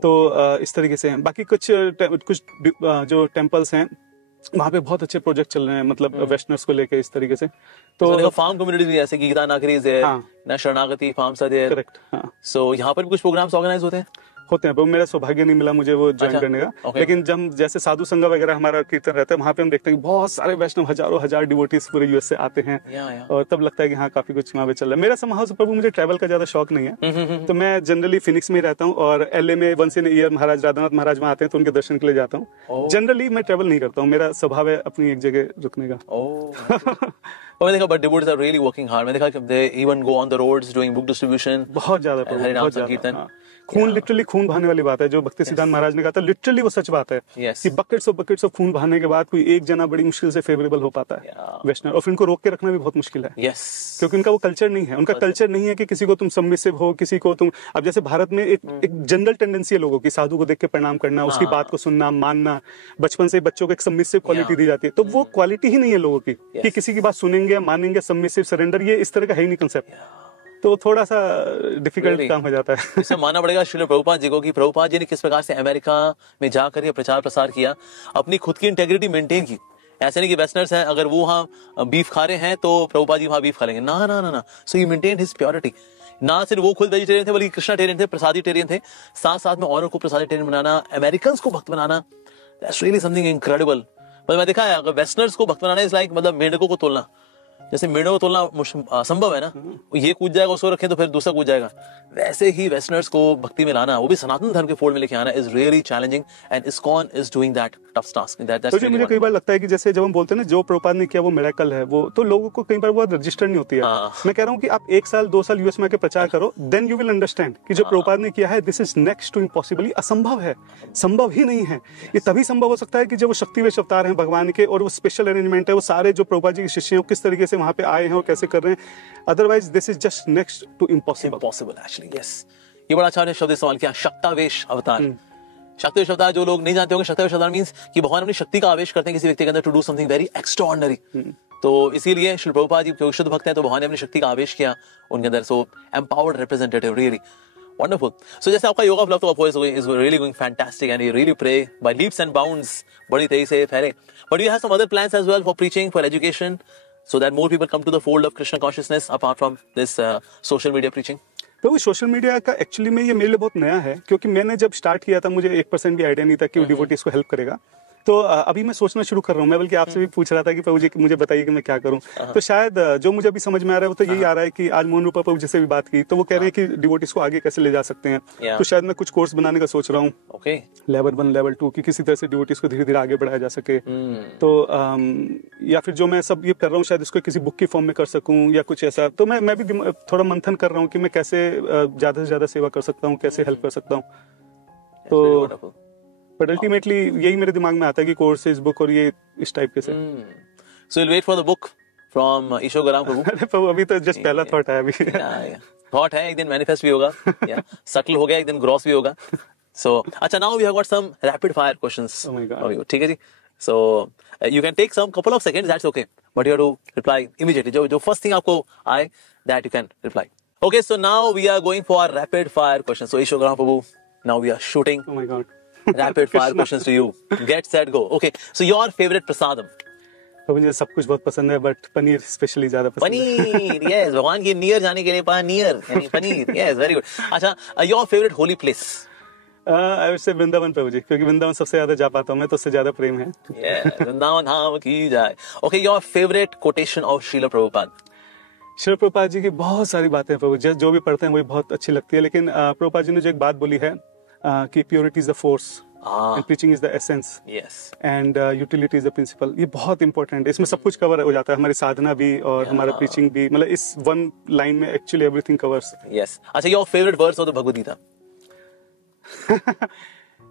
तो इस तरीके से बाकी कुछ जो टेम्पल्स हैं वहाँ पे बहुत अच्छे प्रोजेक्ट चल रहे हैं, मतलब वेस्टर्नर्स को लेके इस तरीके से। तो फार्म कम्युनिटी भी जैसे गीता नागरीज है, ना शरणागति फार्म्स आर देयर, करेक्ट। हाँ, सो यहाँ पर भी कुछ प्रोग्राम्स ऑर्गेनाइज होते हैं। वो मेरा सौभाग्य नहीं मिला मुझे वो ज्वाइन करने का। लेकिन जब जैसे साधु संघ वगैरह हमारा कीर्तन रहता है, वहाँ पे हम देखते हैं कि बहुत सारे वैष्णव हजारों हजार डिवोटीज पूरे यूएस से आते हैं, और तब लगता है कि हाँ काफी कुछ वहाँ पे चल रहा है। मेरा समाज से प्रभु मुझे ट्रैवल का ज्यादा शौक नहीं है, तो मैं जनरली फिनिक्स में रहता हूँ, और एलए में वंस इन ईयर महाराज राधानाथ महाराज वहाँ आते हैं तो उनके दर्शन के लिए जाता हूँ। जनरली मैं ट्रैवल नहीं करता हूँ, मेरा स्वभाव है अपनी एक जगह रुकने का। मैंने देखा, but devotees are really working hard. मैंने देखा कि they even go on the roads doing book distribution. बहुत ज्यादा, बहुत ज्यादा। खून लिटरली खून बहाने वाली बात है, जो भक्ति सिद्धांत महाराज ने कहा था, लिटरली वो सच बात है कि बकेट्स ऑफ खून बहाने के बाद कोई एक जना बड़ी मुश्किल से फेवरेबल हो पाता है वैष्णव, और फिर इनको रोक के रखना भी बहुत मुश्किल है। क्योंकि उनका वो कल्चर नहीं है, उनका कल्चर नहीं है कि किसी को तुम सबमिसिव हो, किसी को तुम, अब जैसे भारत में एक जनरल टेंडेंसी है लोगों की साधु को देख के प्रणाम करना, उसकी बात को सुनना, मानना, बचपन से बच्चों को एक सबमिसिव क्वालिटी दी जाती है। तो वो क्वालिटी ही नहीं है लोगों की कि किसी की बात सुनेंगे, मानेंगे, सबमिसिव, सरेंडर, ये इस तरह का है ही नहीं कंसेप्ट। तो थोड़ा सा डिफिकल्ट काम हो जाता है। इसे मानना पड़ेगा श्रील प्रभुपाद जी को कि प्रभुपाद जी ने किस प्रकार से अमेरिका में जाकर ये प्रचार प्रसार किया, अपनी खुद की इंटेग्रिटी मेंटेन की। ऐसे नहीं कि वेस्टर्नर्स हैं, अगर वो वहाँ बीफ खा रहे हैं तो प्रभुपाद जी वहाँ बीफ खा लेंगे, ना ना ना ना। सो ही मेंटेन हिज प्योरिटी। ना सिर्फ वो खुद वेजिटेरियन थे बल्कि कृष्णाटेरियन थे, प्रसादिटेरियन थे, साथ साथ में औरों को प्रसादिटेरियन बनाना, अमेरिकन को भक्त बनाना, दैट्स रियली समथिंग इनक्रेडिबल। मतलब मैं देखा है, अगर वेस्टर्नर्स को भक्त बनाना इज लाइक मतलब मेंढकों को तोलना, जैसे मेढ़ों को तोलना असंभव है ना, ये कूद जाएगा उसको रखें तो फिर दूसरा कूद जाएगा, वैसे ही वेस्टर्नर्स को भक्ति में लाना, वो भी सनातन धर्म के फोल्ड में लेके आना is really challenging, and ISKCON is doing that tough task. तो मुझे कई बार लगता है कि जैसे जब हम बोलते हैं ना जो प्रभुपाद ने किया वो मिरेकल है, वो तो लोगों को कई बार वो रजिस्टर नहीं होती है। मैं कह रहा हूँ कि आप 1 साल 2 साल यूएस में आके प्रचार करो, देन यू विल अंडरस्टैंड कि जो प्रभुपाद ने किया है this is next to impossible, असंभव है, संभव ही नहीं है। ये तभी संभव हो सकता है कि जब वो शक्तिवेश अवतार हैं भगवान के, और वो स्पेशल अरेंजमेंट है, वो सारे जो प्रभुपाद जी के शिष्य हैं किस तरीके से वहां पे आए हैं और कैसे कर रहे हैं, otherwise this is just next to impossible actually. Yes, ये बड़ा अच्छा शब्द इस्तेमाल किया, शक्तावेश अवतार। शक्तिवेश अवतार, जो लोग नहीं जानते होंगे, शक्तिवेश अवतार मींस कि भगवान अपनी शक्ति का आवेश करते हैं किसी व्यक्ति के अंदर to do something very extraordinary. तो इसीलिए श्री प्रभुपाद जी शुद्ध भक्त हैं, तो भगवान ने अपनी शक्ति का आवेश किया उनके अंदर। So empowered representative, really wonderful. So जैसे आपका योगा फ्लो तो is really going fantastic, and you really pray by leaps and bounds, बड़ी तेजी से फैले। But you have some other plans as well for preaching, for education, so that more people come to the fold of Krishna consciousness apart from this social media preaching? तो वो सोशल मीडिया का एक्चुअली में ये मेरे लिए बहुत नया है, क्योंकि मैंने जब स्टार्ट किया था मुझे 1% भी आइडिया नहीं था कि वो डिवोटीज को हेल्प करेगा। तो अभी मैं सोचना शुरू कर रहा हूँ, मैं बल्कि आपसे भी पूछ रहा था कि प्रभु जी मुझे बताइए कि मैं क्या करूँ। तो शायद जो मुझे अभी समझ में आ रहा है वो तो यही आ रहा है कि आज मोहन रूपा प्रभु जी से भी बात की, तो वो कह रहे हैं कि डिवोटीज को आगे कैसे ले जा सकते हैं। तो शायद मैं कुछ कोर्स बनाने का सोच रहा हूँ, लेवल 1 लेवल 2, कि किसी तरह से डिवोटीज को धीरे धीरे आगे बढ़ाया जा सके। तो या फिर जो मैं सब ये कर रहा हूँ शायद इसको किसी बुक की फॉर्म में कर सकूँ या कुछ ऐसा। तो मैं भी थोड़ा मंथन कर रहा हूँ कि मैं कैसे ज्यादा से ज्यादा सेवा कर सकता हूँ, कैसे हेल्प कर सकता हूँ। तो बट अल्टीमेटली यही मेरे दिमाग में आता है कि कोर्सेज, बुक और ये इस टाइप के से। So will wait for the book from Ishwar Gaurang Prabhu. अभी तो जस्ट पहला थॉट है, अभी थॉट है, एक दिन मैनिफेस्ट भी होगा, सटल हो गया, एक दिन ग्रॉस भी होगा। सो अच्छा, now we have got some rapid fire questions. ठीक है जी, so you can take some couple of seconds, that's okay, but you have to reply immediately. जो फर्स्ट थिंग आपको आए that you can reply. Okay, so now we are going for rapid fire questions. So Ishwar Gaurang Prabhu, now we are shooting oh my god rapid fire questions to you. Get set go. Okay, so your favorite prasadam? तो मुझे सब कुछ बहुत पसंद है, बट पनीर स्पेशली ज्यादा पसंद है। पनीर, yes, भगवान के नियर जाने के लिए पनीर, यानी पनीर, yes, very good. अच्छा, your favorite holy place? I would say Vrindavan प्रभु जी, क्योंकि वृंदावन सबसे ज्यादा जा पाता हूँ मैं, तो उससे ज्यादा प्रेम है। वृंदावन धाम की जाए। Okay, your favourite quotation of Srila Prabhupada? Srila Prabhupada ji की बहुत सारी बातें प्रभु जी जो भी पढ़ते हैं वही बहुत अच्छी लगती है, लेकिन प्रभुपाद जी ने जो एक बात बोली है कि purity is the force and preaching is the essence and utility is the principle, ये बहुत इंपॉर्टेंट है। इसमें सब कुछ कवर हो जाता है, हमारी साधना भी और हमारा प्रीचिंग भी, मतलब इस वन लाइन में एक्चुअली एवरीथिंग कवर्स। यस। अच्छा, your favourite verse of the Bhagavad Gita?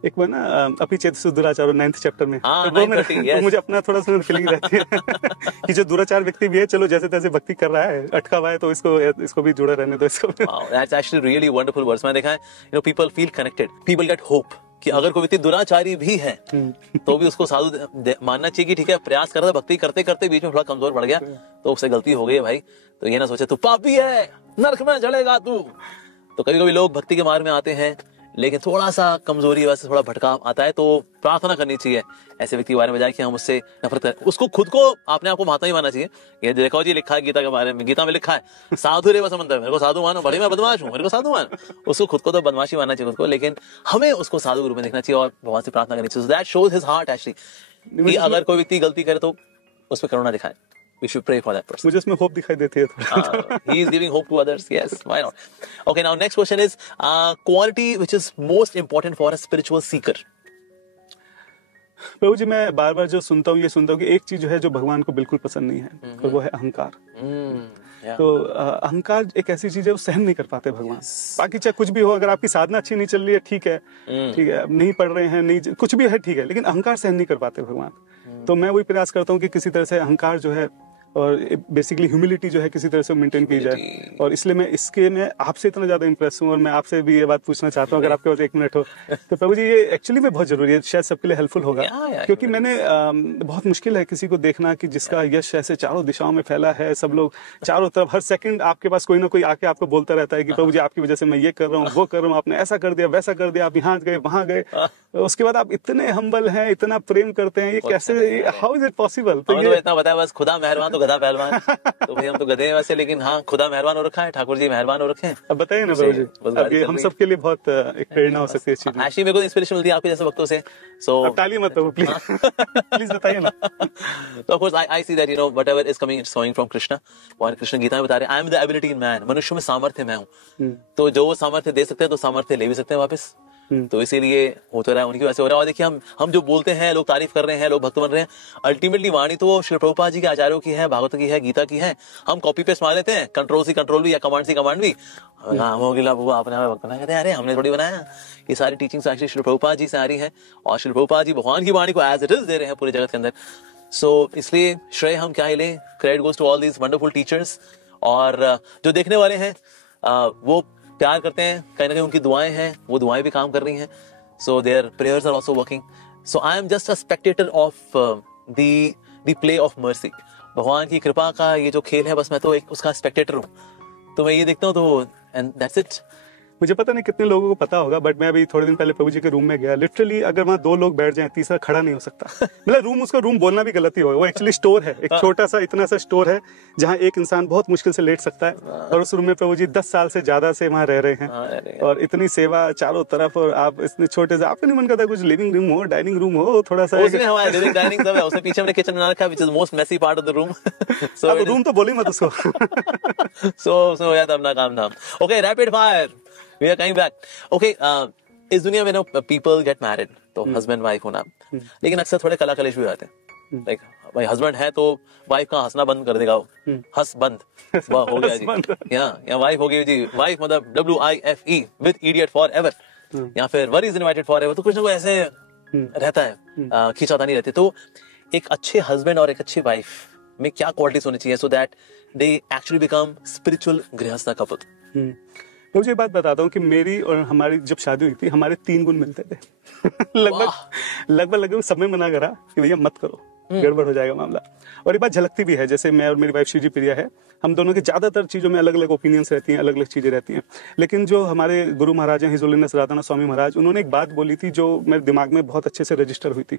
एक बार ना अपि चेतसु दुराचारो 9th चैप्टर में, yes. मुझे अपना थोड़ा सा फीलिंग रहती है कि जो दुराचार व्यक्ति भी है, चलो जैसे तैसे भक्ति कर रहा है, अटका हुआ है, तो इसको भी जुड़ा रहने दो इसको। Wow, that's actually really wonderful verse। मैंने देखा है, you know, people feel connected, people get hope कि अगर कोई व्यक्ति दुराचारी भी है तो भी उसको साधु मानना चाहिए कि ठीक है, प्रयास कर रहा है, भक्ति करते करते बीच में थोड़ा कमजोर पड़ गया तो उससे गलती हो गई है भाई, तो ये ना सोचे तू पापी है, नरक में जलेगा तू। तो कभी कभी लोग भक्ति के मार्ग में आते हैं लेकिन थोड़ा सा कमजोरी वजह से थोड़ा भटकाव आता है, तो प्रार्थना करनी चाहिए ऐसे व्यक्ति के बारे में जाए कि हम उससे नफरत करें। उसको खुद को अपने आप को महात्मा ही मानना चाहिए। ये देखो जी, लिखा है गीता के बारे में, गीता में लिखा है साधु रे समंदर, मेरे को साधु मानो, बड़े मैं बदमाश हूँ, मेरे को साधु मान। उसको खुद को तो बदमाशी मानना चाहिए खुद को, लेकिन हमें उसको साधु रूप में देखना चाहिए और भगवान से प्रार्थना करनी चाहिए। That shows his heart actually, कि अगर कोई व्यक्ति गलती करे तो उस पर करुणा दिखाए। We should pray for that person. मुझे इसमें होप दिखाई देती है थोड़ा। He is giving hope to others. Yes, why not? Okay, now next question is quality which is most important for a spiritual seeker. प्रभु जी, मैं बार बार जो सुनता हूँ ये सुनता हूँ कि एक चीज जो है जो भगवान को बिल्कुल पसंद नहीं है, और वो है अहंकार। तो अहंकार एक ऐसी चीज है वो सहन नहीं कर पाते भगवान। बाकी चाहे कुछ भी हो, अगर आपकी साधना अच्छी नहीं चल रही है, ठीक है, ठीक है, नहीं पढ़ रहे हैं, नहीं कुछ भी है, ठीक है, लेकिन अहंकार सहन नहीं कर पाते भगवान। तो मैं वही प्रयास करता हूँ कि किसी तरह से अहंकार जो है और बेसिकली ह्यूमिलिटी जो है किसी तरह से मेंटेन की जाए। और इसलिए मैं आपसे इतना ज्यादा इंप्रेस हूँ, और मैं आपसे भी ये बात पूछना चाहता हूँ, अगर आपके पास 1 मिनट हो तो प्रभु जी, ये एक्चुअली में बहुत जरूरी है, शायद सबके लिए हेल्पफुल होगा। क्योंकि मैंने बहुत मुश्किल है किसी को देखना कि जिसका यश ऐसे चारों दिशाओं में फैला है, सब लोग चारों तरफ, हर सेकंड आपके पास कोई ना कोई आके आपको बोलता रहता है कि प्रभु जी आपकी वजह से मैं ये कर रहा हूँ, वो कर रहा हूँ, आपने ऐसा कर दिया, वैसा कर दिया, आप यहाँ गए, वहां गए, उसके बाद आप इतने हम्बल हैं, इतना प्रेम करते हैं, ये कैसे, हाउ इज इट पॉसिबल? तो ये इतना बताया, बस खुदा मेहरबान तो गधा पहलवान। तो भाई हम तो गधे हैं वैसे, लेकिन हाँ, खुदा मेहरबान हो रखा है, ठाकुर जी मेहरबान हो रखे हैं। अब बताइए ना प्रभु जी, अब ये हम सब के लिए बहुत एक प्रेरणा हो सकती है इस चीज में। एक्चुअली मेरे को इंस्पिरेशन मिलती है आपके जैसे वक्तों से। सो ताली मत दो प्लीज, प्लीज बताइए ना। तो of course I see that you know whatever is coming it's flowing from Krishna. और कृष्ण गीता में बता रहे हैं, I am the ability in man, मनुष्य में सामर्थ्य मैं हूँ। तो जो वो सामर्थ्य दे सकते हैं तो सामर्थ्य ले भी सकते हैं वापस। तो इसीलिए हो तो रहा है, उनकी वजह से हो रहा है। और देखिए, हम जो बोलते हैं, लोग तारीफ कर रहे हैं, लोग भक्त बन रहे हैं, अल्टीमेटली वाणी तो श्री प्रभुपाद जी के आचार्यों की है, भागवत की है, गीता की है। हम कॉपी पेस्ट मार लेते हैं, कंट्रोल सी कंट्रोल भी या कमांड सी कमांड भी। हो गया वो आपने भक्त बनाया, कहते हैं अरे हमने थोड़ी बनाया, ये सारी टीचिंग्स एक्चुअली श्री प्रभुपाद जी से आ रही है, और श्री प्रभुपाद जी भगवान की वाणी को एज इट इज दे रहे हैं पूरे जगत के अंदर। सो इसलिए श्रेय हम क्या ही लें, credit goes to all these wonderful teachers. और जो देखने वाले हैं वो प्यार करते हैं, कहीं ना कहीं उनकी दुआएं हैं, वो दुआएं भी काम कर रही हैं। So their prayers are also working. So I am just a spectator of the play of mercy. भगवान की कृपा का ये जो खेल है, बस मैं तो एक उसका स्पेक्टेटर हूँ। तो मैं ये देखता हूँ तो and that's it. मुझे पता नहीं कितने लोगों को पता होगा, बट मैं अभी थोड़े दिन पहले प्रभु जी के रूम में गया। लिटरली अगर वहाँ 2 लोग बैठ जाएं, तीसरा खड़ा नहीं हो सकता। मतलब रूम, उसका रूम बोलना भी गलती होगा, वो एक्चुअली स्टोर है, एक छोटा सा इतना सा स्टोर है जहाँ एक इंसान बहुत मुश्किल से लेट सकता है। और उस रूम में प्रभु जी 10 साल से ज्यादा से वहाँ रह रहे हैं, और इतनी सेवा चारों तरफ, और आप इतने छोटे से, आपको नहीं मन करता कुछ लिविंग रूम हो, डाइनिंग रूम हो, थोड़ा सा डाइनिंग सब है, उसके पीछे हमने किचन बना रखा है, which is most messy part of the room. So room तो बोली मत उसको। सो या अपना काम धाम। Okay, rapid fire, we are coming back. Okay, इस दुनिया में ना people get married, तो हस्बैंड वाइफ होना, लेकिन अक्सर थोड़े कला कलेश भी आते हैं। लाइक भाई हस्बैंड है तो वाइफ का हंसना बंद कर देगा, वो हंस बंद, वाह हो गया जी, या वाइफ हो गई जी, वाइफ मतलब WIFE with idiot for ever, या फिर वर इज इनवाइटेड फॉर एवर। तो कुछ ना कुछ ऐसे रहता है, खींचातानी रहती है। तो एक अच्छे हस्बैंड और एक अच्छी वाइफ में क्या क्वालिटीज होनी चाहिए, so that they actually become spiritual गृहस्थ कपल? तो मुझे एक बात बताता हूँ कि मेरी और हमारी जब शादी हुई थी, हमारे 3 गुण मिलते थे। लगभग सब में मना करा कि भैया मत करो, गड़बड़ हो जाएगा मामला। और ये बात झलकती भी है, जैसे मैं और मेरी वाइफ शिवजी प्रिया है, हम दोनों की ज्यादातर चीजों में अलग अलग ओपिनियंस रहती हैं, अलग अलग चीजें रहती हैं। लेकिन जो हमारे गुरु महाराज हैं, हिज होलीनेस राधानाथ स्वामी महाराज, उन्होंने एक बात बोली थी जो मेरे दिमाग में बहुत अच्छे से रजिस्टर हुई थी।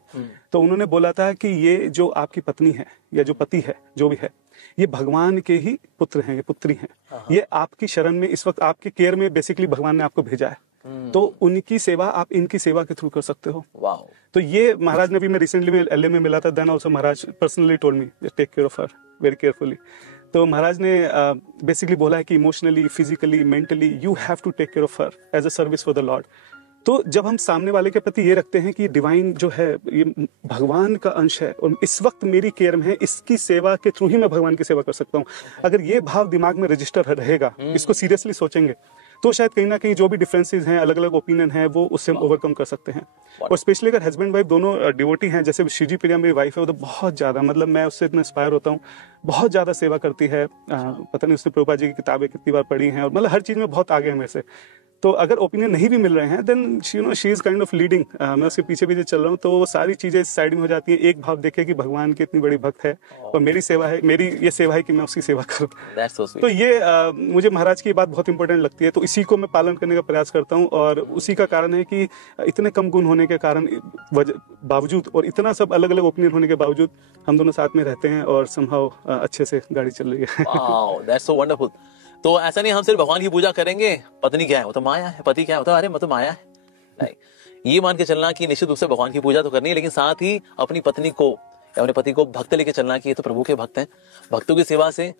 तो उन्होंने बोला था कि ये जो आपकी पत्नी है या जो पति है, जो भी है, ये भगवान के ही पुत्र हैं, ये पुत्री हैं। ये आपकी शरण में इस वक्त आपके केयर में बेसिकली भगवान ने आपको भेजा है। तो उनकी सेवा आप इनकी सेवा के थ्रू कर सकते हो। वाओ। तो ये महाराज ने भी, मैं रिसेंटली में एलए में मिला था, then also Maharaj personally told me take care of her very carefully. तो महाराज ने बेसिकली बोला है कि emotionally, physically, mentally you have to take care of her as a service for the lord. तो जब हम सामने वाले के प्रति ये रखते हैं कि डिवाइन जो है ये भगवान का अंश है और इस वक्त मेरी केयर में है, इसकी सेवा के थ्रू ही मैं भगवान की सेवा कर सकता हूँ, अगर ये भाव दिमाग में रजिस्टर रहेगा, इसको सीरियसली सोचेंगे, तो शायद कहीं ना कहीं जो भी डिफरेंसेस हैं, अलग अलग ओपिनियन है, वो उससे हम ओवरकम कर सकते हैं। और स्पेशली अगर हस्बैंड वाइफ दोनों डिवोटी हैं, जैसे श्रीजी प्रिया मेरी वाइफ है, वो तो बहुत ज्यादा, मतलब मैं उससे इतना इंस्पायर होता हूँ, बहुत ज्यादा सेवा करती है। पता नहीं उसने प्रभुपाद जी की किताबें कितनी बार पढ़ी हैं और मतलब हर चीज में बहुत आगे है मेरे से। तो अगर ओपिनियन नहीं भी मिल रहे हैं, then she is kind of leading, मैं उसके पीछे पीछे चल रहा हूँ, तो वो सारी चीजें साइड में हो जाती है। एक भाव देखे कि भगवान की इतनी बड़ी भक्त है और मेरी सेवा है, मेरी ये सेवा है कि मैं उसकी सेवा करूँ। तो ये मुझे महाराज की बात बहुत इंपॉर्टेंट लगती है, तो इसी को मैं पालन करने का प्रयास करता हूँ। और उसी का कारण है कि इतने कम गुण होने के कारण बावजूद और इतना सब अलग अलग ओपिनियन होने के बावजूद हम दोनों साथ में रहते हैं और समहाउ अच्छे से गाड़ी चल रही है। Wow, that's so wonderful. तो ऐसा नहीं हम सिर्फ भगवान की पूजा करेंगे, पत्नी क्या है वो तो माया है, पति क्या है वो तो अरे मैं तो माया है, नहीं, ये मान के चलना कि निश्चित रूप से भगवान की पूजा तो करनी है, लेकिन साथ ही अपनी पत्नी को या अपने पति को भक्त लेके चलना कि ये तो प्रभु के भक्त हैं, भक्तों की सेवा से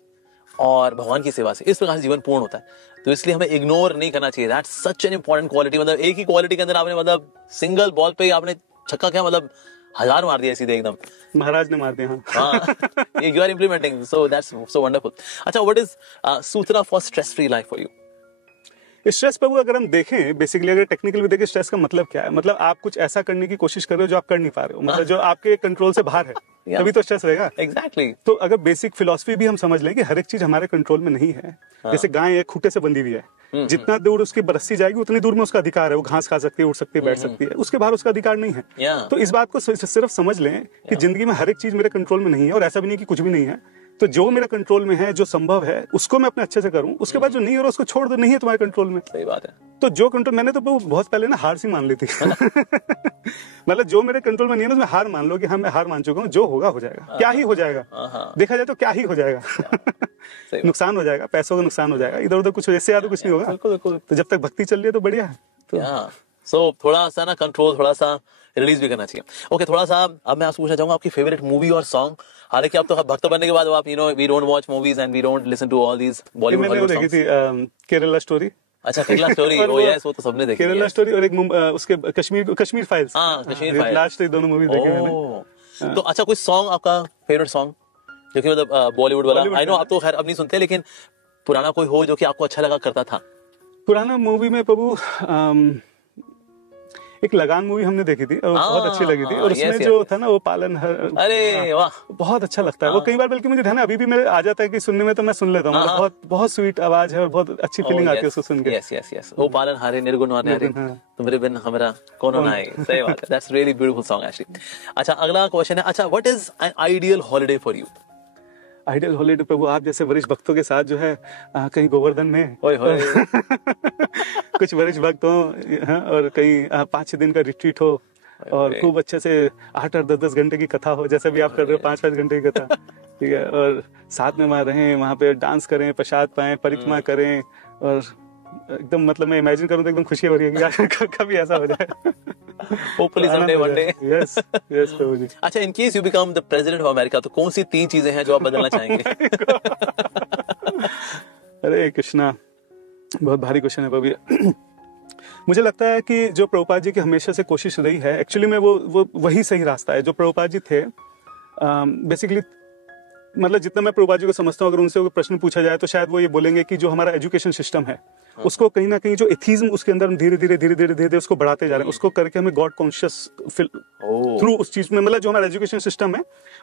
और भगवान की सेवा से इस प्रकार से जीवन पूर्ण होता है। तो इसलिए हमें इग्नोर नहीं करना चाहिए। That's such an important quality. मतलब एक ही क्वालिटी के अंदर आपने मतलब सिंगल बॉल पे आपने छक्का क्या मतलब 1000 मार दिया सीधे एकदम, महाराज ने मार दिया। हाँ, you are implementing, so that's so wonderful. अच्छा, what is sutra for stress free life for you? Stress प्रभु अगर हम देखें, बेसिकली अगर टेक्निकल भी देखें, स्ट्रेस का मतलब क्या है? मतलब आप कुछ ऐसा करने की कोशिश कर रहे हो जो आप कर नहीं पा रहे हो, मतलब जो आपके कंट्रोल से बाहर है, तभी तो स्ट्रेस रहेगा। एग्जैक्टली। तो अगर बेसिक फिलॉसफी भी हम समझ लें कि हर एक चीज हमारे कंट्रोल में नहीं है। जैसे गाय एक खूंटे से बंधी हुई है, जितना दूर उसकी बरसी जाएगी उतनी दूर में उसका अधिकार है, वो घास खा सकती है, उड़ सकती है, बैठ सकती है, उसके बाहर उसका अधिकार नहीं है। तो इस बात को सिर्फ समझ लें कि जिंदगी में हर एक चीज मेरे कंट्रोल में नहीं है, और ऐसा भी नहीं कि कुछ भी नहीं है। तो जो मेरे कंट्रोल में है, जो संभव है, उसको मैं अपने अच्छे से करूं, उसके बाद जो नहीं हो रहा उसको छोड़ दो, नहीं है तुम्हारे कंट्रोल में। सही बात है। तो जो कंट्रोल, मैंने तो बहुत पहले ना हार सी मान ली थी। मतलब जो मेरे कंट्रोल में नहीं है ना, उसमें हार मान लो कि हाँ मैं हार मान चुका हूँ, जो होगा हो जाएगा, क्या ही हो जाएगा, देखा जाए तो क्या ही हो जाएगा। नुकसान हो जाएगा, पैसों का नुकसान हो जाएगा, इधर उधर कुछ ऐसे याद कुछ नहीं होगा। तो जब तक भक्ति चल रही है तो बढ़िया है। तो सो थोड़ा सा ना कंट्रोल, थोड़ा सा रिलीज भी करना चाहिए। ओके, थोड़ा सा अब मैं आपसे पूछना चाहूंगा आपकी फेवरेट मूवी और सॉन्ग। हालांकि आप तो भक्त बनने के बाद आप we don't watch movies and we don't listen to all these Bollywood मैंने देखी थी केरला स्टोरी। अच्छा, केरला स्टोरी, ओ यस, वो तो सबने देखी। केरला स्टोरी और एक उसके कश्मीर फाइल्स। हां, कश्मीर फाइल्स, लास्ट दोनों मूवी देखे मैंने। तो अच्छा, कोई सॉन्ग आपका फेवरेट सॉन्ग जो कि मतलब बॉलीवुड वाला? आई नो आप तो खैर अब नहीं सुनते, लेकिन पुराना कोई हो जो कि आपको अच्छा लगा करता था? पुराना मूवी में प्रभु एक लगान मूवी हमने देखी थी और बहुत अच्छी लगी थी, और उसमें जो था ना वो पालन अरे वाह, बहुत अच्छा लगता है वो। कई बार बल्कि मुझे है ना अभी भी मेरे आ जाता है कि सुनने में, तो मैं सुन लेता हूँ। बहुत बहुत स्वीट आवाज है और बहुत अच्छी फीलिंग आती है उसको सुन के। यस यस यस, ओ पालन हारे निर्गुण वारे हारे, तुम्हारे बिन हमरा कौन नाई। सही बात है, that's really beautiful song actually. अच्छा, अगला क्वेश्चन है, अच्छा what is an ideal holiday for you? Ideal holiday प्रभु आप जैसे वरिष्ठ भक्तों के साथ जो है कहीं गोवर्धन में कुछ वरिष्ठ भक्त हो और कहीं 5-6 दिन का रिट्रीट हो और खूब अच्छे से 8-8, 10-10 घंटे की कथा हो, जैसे भी आप कर रहे हो 5-5 घंटे की कथा, ठीक है, और साथ में वहाँ रहें, वहाँ पे डांस करें, प्रसाद पाएं, परिक्रमा करें, और एकदम मतलब मैं इमेजिन करूँ तो एकदम खुशी हो रही है कि कभी ऐसा हो जाए। Hopefully someday, one day. Yes, प्रभु जी। अच्छा, in case you become the president of America, तो कौन सी 3 चीजें हैं जो आप बदलना चाहेंगे? अरे कृष्णा, बहुत भारी क्वेश्चन है प्रभु। मुझे लगता है कि जो प्रभुपाद जी की हमेशा से कोशिश रही है, एक्चुअली में वो वही सही रास्ता है। जो प्रभुपाद जी थे बेसिकली, मतलब जितना मैं प्रभुपाद जी को समझता हूँ, अगर उनसे कोई प्रश्न पूछा जाए तो शायद वो ये बोलेंगे कि जो हमारा एजुकेशन सिस्टम है उसको कहीं ना कहीं जो एथिज्म उसके अंदर हम धीरे धीरे उसको बढ़ाते जा रहे हैं, उसको करके हमें गॉड कॉन्शियस थ्रू उस चीज में, मतलब जो हमारा एजुकेशन सिस्टम है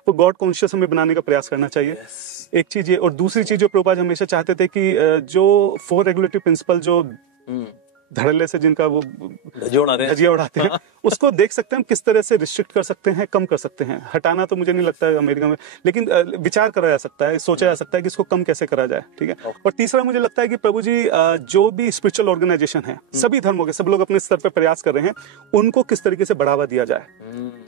वो गॉड कॉन्शियस हमें बनाने का प्रयास करना चाहिए। एक चीज ये, और दूसरी चीज जो प्रभुपाद हमेशा चाहते थे कि जो 4 रेगुलेटरी प्रिंसिपल जो धड़ल्ले से जिनका वो धजिया उड़ाते हैं, उसको देख सकते हैं हम किस तरह से रिस्ट्रिक्ट कर सकते हैं, कम कर सकते हैं। हटाना तो मुझे नहीं लगता है अमेरिका में, लेकिन विचार करा जा सकता है, सोचा जा सकता है कि इसको कम कैसे करा जाए, ठीक है। और तीसरा मुझे लगता है कि प्रभु जी जो भी स्पिरिचुअल ऑर्गेनाइजेशन है, सभी धर्मों के सब लोग अपने स्तर पर प्रयास कर रहे हैं, उनको किस तरीके से बढ़ावा दिया जाए,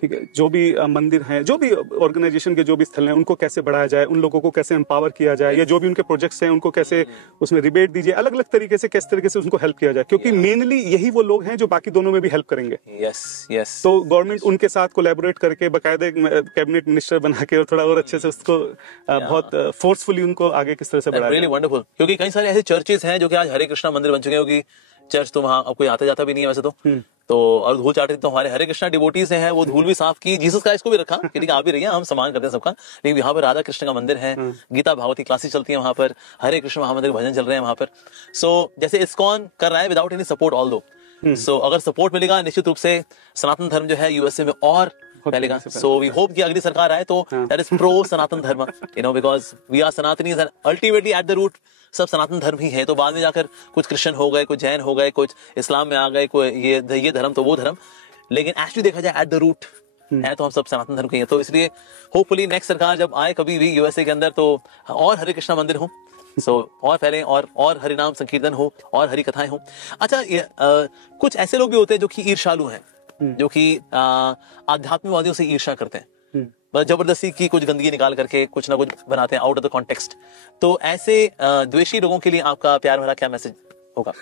ठीक है। जो भी मंदिर हैं, जो भी ऑर्गेनाइजेशन के जो भी स्थल हैं, उनको कैसे बढ़ाया जाए, उन लोगों को कैसे एम्पावर किया जाए, या जो भी उनके प्रोजेक्ट्स हैं उनको कैसे उसमें रिबेट दीजिए, अलग अलग तरीके से किस तरीके से उनको हेल्प किया जाए। क्योंकि मेनली यही वो लोग हैं जो बाकी दोनों में भी हेल्प करेंगे। यस तो गवर्नमेंट उनके साथ कोलैबोरेट करके बाकायदे कैबिनेट मिनिस्टर बना के और थोड़ा और अच्छे से उसको बहुत फोर्सफुली उनको आगे किस तरह से बढ़ाया। रियली वंडरफुल, क्योंकि कई सारे ऐसे चर्चेस हैं जो कि आज हरे कृष्णा मंदिर बन चुके हैं, क्योंकि चर्च तो वहाँ अब कोई आता जाता भी नहीं है वैसे तो और धूल चाट रही तो हमारे हरे कृष्णा डिवोटीज हैं, वो धूल भी साफ की, जीसस क्राइस्ट को भी रखा कि आप भी रहिए, हम सम्मान करते हैं सबका, लेकिन यहाँ पर राधा कृष्ण का मंदिर है, गीता भागवती क्लासेस चलती है वहां पर, हरे कृष्ण महामंदिर भजन चल रहे हैं वहां पर। सो जैसे इस्कॉन कर रहा है विदाउट एनी सपोर्ट ऑल दो, सो अगर सपोर्ट मिलेगा निश्चित रूप से सनातन धर्म जो है यूएसए में और फैलेगा। सो वी होप कि अगली सरकार आए तो that is pro Sanatan Dharma, you know, because we are Sanatanis and ultimately at the root सब सनातन धर्म ही है। तो बाद में जाकर कुछ क्रिश्चियन हो गए, कुछ जैन हो गए, कुछ इस्लाम में आ गए, कोई ये धर्म तो वो धर्म, लेकिन एक्चुअली देखा जाए एट द रूट है तो हम सब सनातन धर्म के हैं। तो इसलिए होपफुली नेक्स्ट सरकार जब आए कभी भी यूएसए के अंदर तो और हरे कृष्णा मंदिर हो, सो और फैले और हरिनाम संकीर्तन हो और हरि कथाएं हो। अच्छा, कुछ ऐसे लोग भी होते हैं जो कि ईर्ष्यालु हैं, जो कि आध्यात्मिकवादियों से ईर्ष्या करते हैं, बस जबरदस्ती की कुछ गंदगी निकाल करके कुछ ना कुछ बनाते हैं आउट ऑफ द कॉन्टेक्स्ट। तो ऐसे द्वेषी लोगों के लिए आपका प्यार भरा क्या मैसेज होगा?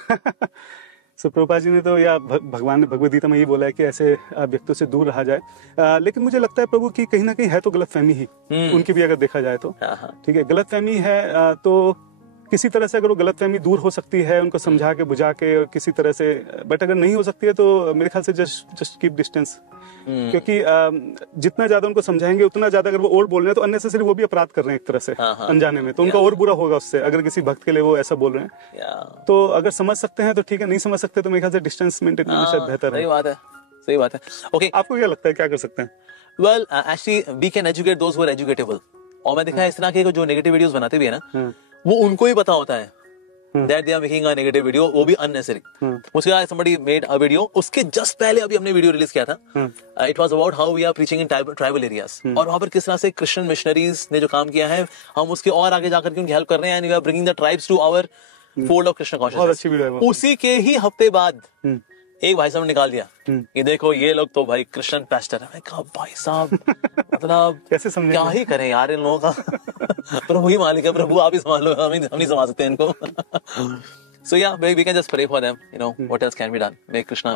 सो प्रभुपाद जी ने तो या भगवान ने भगवद गीता में ये बोला है कि ऐसे व्यक्तियों से दूर रहा जाए, लेकिन मुझे लगता है प्रभु कि कहीं ना कहीं है तो गलतफहमी ही उनकी भी अगर देखा जाए तो ठीक है, गलतफहमी है। तो किसी तरह से अगर वो गलतफहमी दूर हो सकती है, उनको समझा के बुझा के और किसी तरह से, बट अगर नहीं हो सकती है तो मेरे ख्याल से जस्ट कीप डिस्टेंस, क्योंकि जितना ज्यादा उनको समझाएंगे उतना ज्यादा अगर वो और बोल रहे हैं तो अननेसेसरी वो भी अपराध कर रहे हैं एक तरह से अनजाने में, तो उनका और बुरा होगा उससे, अगर किसी भक्त के लिए वो ऐसा बोल रहे हैं। तो अगर समझ सकते हैं तो ठीक है, नहीं समझ सकते तो मेरे ख्याल से डिस्टेंस मेंटेन करना शायद बेहतर है। सही बात है। ओके, आपको क्या लगता है क्या कर सकते हैं? Well actually we can educate those who are educatable, और मैं देखा है इस तरह के जो नेगेटिव वीडियोस बनाते भी है ना, वो उनको ही पता होता है that they are making a negative video, वो भी unnecessary। उसके बाद somebody made a video, उसके just पहले अभी हमने वीडियो रिलीज किया था, it was about how we are preaching in tribal areas, और वहाँ पर किस तरह से क्रिश्चियन मिशनरीज ने जो काम किया है हम उसके और आगे जाकर के उनकी हेल्प कर रहे हैं, and we are bringing the tribes to our fold of Krishna consciousness। उसी के ही हफ्ते बाद एक भाई साहब ने निकाल दिया कि देखो ये लोग तो भाई क्रिश्चियन पास्टर है। मैं कहा भाई साहब मतलब कैसे समझेंगे? क्या ही करें यार इन लोगों का, प्रभु ही मालिक है, प्रभु आप ही संभाल लो, हम नहीं संभाल सकते इनको। So yeah, we can just pray for them, you know, what else can be done? Make Krishna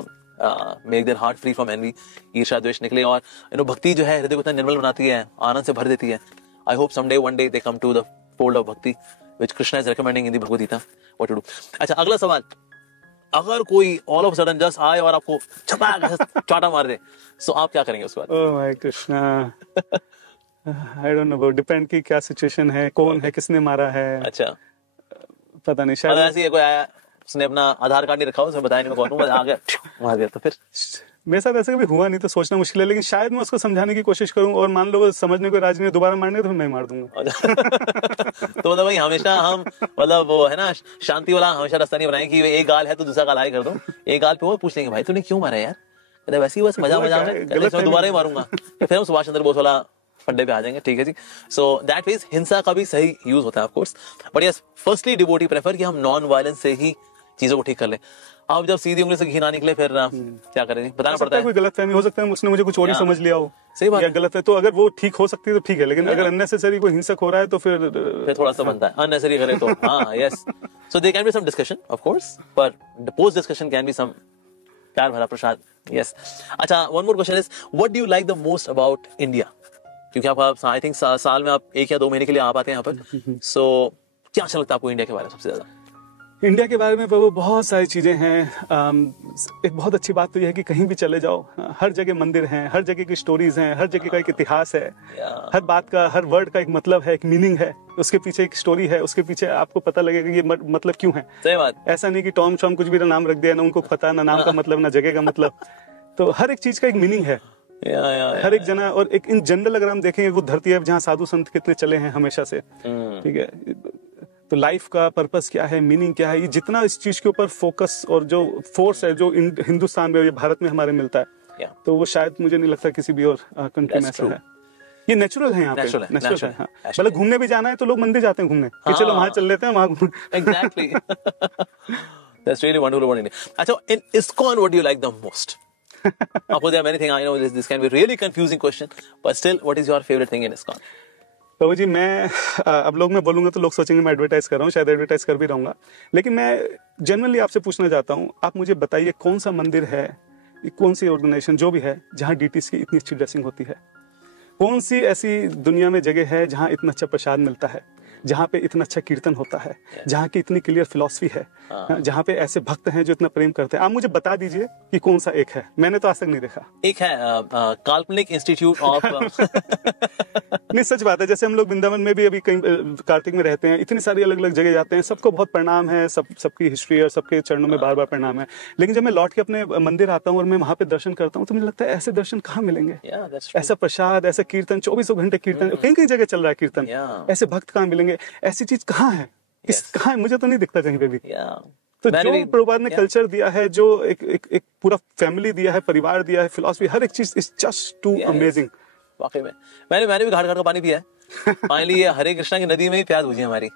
make their heart free from envy, ईर्ष्या द्वेष निकले, और you know भक्ति जो है हृदय को इतना निर्मल बनाती है, आनंद से भर देती है। I hope someday one day they come to the fold of bhakti which Krishna is recommending in the Bhagavad Gita what to do। अच्छा, अगला सवाल, अगर कोई ऑल ऑफ सडन जस्ट आए और आपको छपाक चाटा मार दे, सो आप क्या करेंगे उसके बाद? Oh my Krishna, I don't know, depend की क्या सिचुएशन है, कौन है, किसने मारा है। अच्छा, पता नहीं, शायद ऐसे ही कोई आया, उसने अपना आधार कार्ड नहीं रखा, उसने बताया नहीं मैं कौन हूं, आ गया मार दिया, तो फिर मेरे साथ ऐसा कभी हुआ नहीं तो सोचना मुश्किल है, लेकिन शायद मैं उसको समझाने की कोशिश करूं, और मान लो वो समझने को राजी नहीं, दोबारा मारने तो मैं मार दूंगा। तो मतलब भाई हमेशा हम मतलब वो है ना शांति वाला हमेशा रास्ता नहीं बनाए कि एक गाल है तो दूसरा गाल आगे कर दो, एक गाल पे वो पूछ लेंगे भाई तूने क्यों मारा यार, वैसे ही बस मजा में दोबारा ही मारूंगा, फिर हम सुभाष चंद्र बोस वाला फंडे पे आ जाएंगे। ठीक है जी, सो दैट मींस हिंसा का भी सही यूज होता है of course, but yes firstly devotee prefer कि हम नॉन वायलेंस से ही चीजों को ठीक कर लें। अब जब सीधी उंगली से घी ना निकले फिर क्या करें, बताना पड़ता है। कोई गलतफहमी हो सकता है, उसने मुझे कुछ और ही समझ लिया हो, सही बात या गलत है, तो अगर वो ठीक हो सकती है तो ठीक है, लेकिन अगर अननेसेसरी कोई हिंसक हो रहा है तो फिर थोड़ा सा बनता है, अननेसेसरी करे तो हाँ yes. So there can be some discussion of course, but the post discussion can be some प्यार भरा प्रसाद। यस, अच्छा, one more question is what do you like the most about India? क्योंकि आप आई थिंक साल में आप 1 या 2 महीने के लिए आप आते हैं यहाँ पर, सो क्या अच्छा लगता है आपको इंडिया के बारे में सबसे ज्यादा? इंडिया के बारे में वो बहुत सारी चीजें हैं। एक बहुत अच्छी बात तो यह है कि कहीं भी चले जाओ, हर जगह मंदिर हैं, हर जगह की स्टोरीज हैं, हर जगह का एक इतिहास है, हर बात का, हर वर्ड का एक मतलब है, एक मीनिंग है, उसके पीछे एक स्टोरी है, उसके पीछे आपको पता लगेगा कि ये मतलब क्यों है। सही बात। ऐसा नहीं कि टॉम शॉम कुछ भी नाम रख दिया, ना उनको पता, ना नाम का मतलब, ना जगह का मतलब, तो हर एक चीज का एक मीनिंग है। हर एक जना, और एक इन जनरल अगर हम देखेंगे वो धरती है जहाँ साधु संत कितने चले हैं हमेशा से, ठीक है, तो लाइफ का पर्पस क्या है, मीनिंग क्या है, ये जितना इस चीज के ऊपर फोकस और जो फोर्स है जो हिंदुस्तान में, ये भारत में हमारे मिलता है, तो वो शायद मुझे नहीं लगता किसी भी और कंट्री में ऐसा है। ये नेचुरल है यहाँ पे, नेचुरल है। हाँ, मतलब घूमने भी जाना है तो लोग मंदिर जाते हैं घूमने, कि चलो वहां चल लेते हैं, वहां exactly. That's really wonderful about India. अच्छा, इन ISKCON what do you like the most? Of course, there are many things. I know this can be really confusing question, but still, what is your favorite thing in ISKCON? प्रभु जी, मैं अब लोग मैं बोलूंगा तो लोग सोचेंगे मैं एडवर्टाइज कर रहा हूँ, शायद एडवर्टाइज कर भी रहूंगा, लेकिन मैं जनरली आपसे पूछना चाहता हूँ, आप मुझे बताइए कौन सा मंदिर है, कौन सी ऑर्गेनाइजेशन जो भी है जहाँ डीटीज की इतनी अच्छी ड्रेसिंग होती है? कौन सी ऐसी दुनिया में जगह है जहाँ इतना अच्छा प्रसाद मिलता है, जहाँ पे इतना अच्छा कीर्तन होता है, जहाँ की इतनी क्लियर फिलॉसफी है, जहाँ पे ऐसे भक्त हैं जो इतना प्रेम करते हैं? आप मुझे बता दीजिए कि कौन सा एक है, मैंने तो आज तक नहीं देखा। एक है काल्पनिक इंस्टीट्यूट ऑफ नहीं, सच बात है, जैसे हम लोग वृंदावन में भी अभी कहीं कार्तिक में रहते हैं, इतनी सारी अलग अलग जगह जाते हैं, सबको बहुत प्रणाम है, सबकी हिस्ट्री और सबके चरणों में बार बार प्रणाम है, लेकिन जब मैं लौट के अपने मंदिर आता हूँ और मैं वहां पे दर्शन करता हूँ तो मुझे लगता है ऐसे दर्शन कहाँ मिलेंगे? ऐसा प्रसाद, ऐसा कीर्तन, 24 घंटे कीर्तन, कहीं कहीं जगह चल रहा है कीर्तन, ऐसे भक्त कहाँ मिलेंगे? ऐसी चीज कहाँ है? कहाँ है? मुझे तो नहीं दिखता कहीं पे भी। तो जो प्रभुपाद ने कल्चर दिया है, जो एक पूरा फैमिली दिया है, परिवार दिया है, फिलॉसफी, हर एक चीज इज जस्ट टू अमेजिंग। वाकई में मैंने भी घाट घाट का पानी पिया है। फाइनली ये हरे कृष्णा की नदी में ही प्यास बुझी हमारी।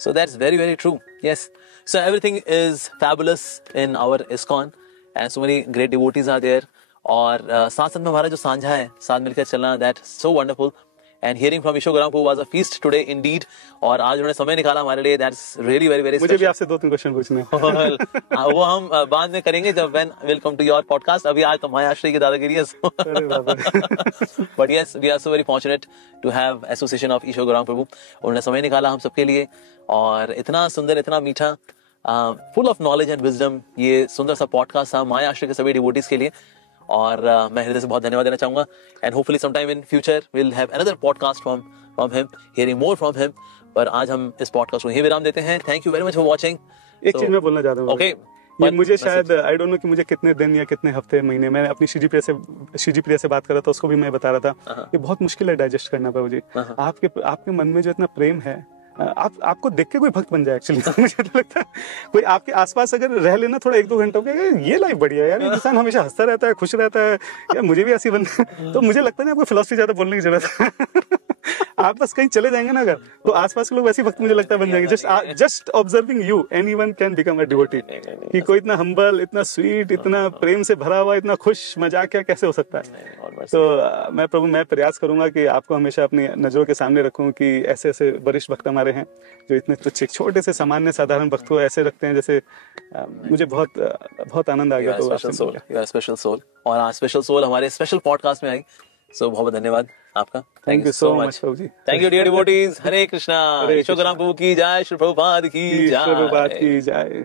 So that's very very true. Yes. So everything is fabulous in our ISKCON and so many great devotees are there. और साथ साथ में हमारा जो सांझा है, साथ मिलकर चलना, that's so wonderful. And hearing from Ishwar Gaurang was a feast today indeed. और आज उन्होंने समय निकाला हमारे लिए, that's really very very special. मुझे भी आपसे 2-3 क्वेश्चन पूछने हैं। वो हम बाद में करेंगे जब when we'll come to your podcast. अभी आज तो मायाश्री की दादागिरी है। But yes, we are so very fortunate to have association of Ishwar Gaurang Prabhu. उन्होंने समय निकाला हम सबके लिए और इतना सुंदर, इतना मीठा, full of knowledge and wisdom, ये सुंदर सा पॉडकास्ट था मायाश्री के सभी डिवोटीज के लिए। और मैं हृदय से बहुत धन्यवाद देना चाहूंगा। And hopefully sometime in future will have another podcast from him, hearing more from him. पर आज हम इस पॉडकास्ट को यहीं विराम देते हैं। Thank you very much for watching. एक चीज मैं बोलना चाहता हूँ। ओके, ये मुझे शायद आई डोंट नो कि मुझे कितने दिन या कितने हफ्ते महीने, मैं अपनी श्रीजी प्रिया से बात कर रहा था, उसको भी मैं बता रहा था, ये बहुत मुश्किल है डाइजेस्ट करना प्रभु जी। आपके मन में जो इतना प्रेम है, आपको देख के कोई भक्त बन जाए एक्चुअली। मुझे तो लगता है कोई आपके आसपास अगर रह लेना थोड़ा 1-2 घंटों के, ये लाइफ बढ़िया है यार, इंसान हमेशा हंसता रहता है, खुश रहता है यार, मुझे भी ऐसी बनना है। तो मुझे लगता नहीं आपको फिलॉसफी ज्यादा बोलने की जरूरत है। आप बस कहीं चले जाएंगे ना अगर, तो आसपास के लोग वैसे वक्त मुझे लगता है बन जाएंगे। Just observing you anyone can become a devotee. कि कोई इतना हम्बल, इतना स्वीट, इतना प्रेम से भरा हुआ, इतना खुश मजाक क्या कैसे हो सकता है? तो मैं प्रभु, मैं प्रयास करूंगा कि आपको हमेशा अपनी नजरों के सामने रखूं कि ऐसे ऐसे वरिष्ठ भक्त हमारे हैं जो इतने तुच्छ छोटे से सामान्य साधारण भक्त को ऐसे रखते हैं, जैसे मुझे बहुत आनंद आ गया। तो स्पेशल सोल, और आज स्पेशल सोल हमारे स्पेशल पॉडकास्ट में आई। सो बहुत धन्यवाद आपका। थैंक यू सो मच प्रभु जी। Thank you dear devotees. Hare Krishna. Ishwar Gaurang Prabhu की जय। श्री प्रभुपाद की जय। प्रभुपाद की जय।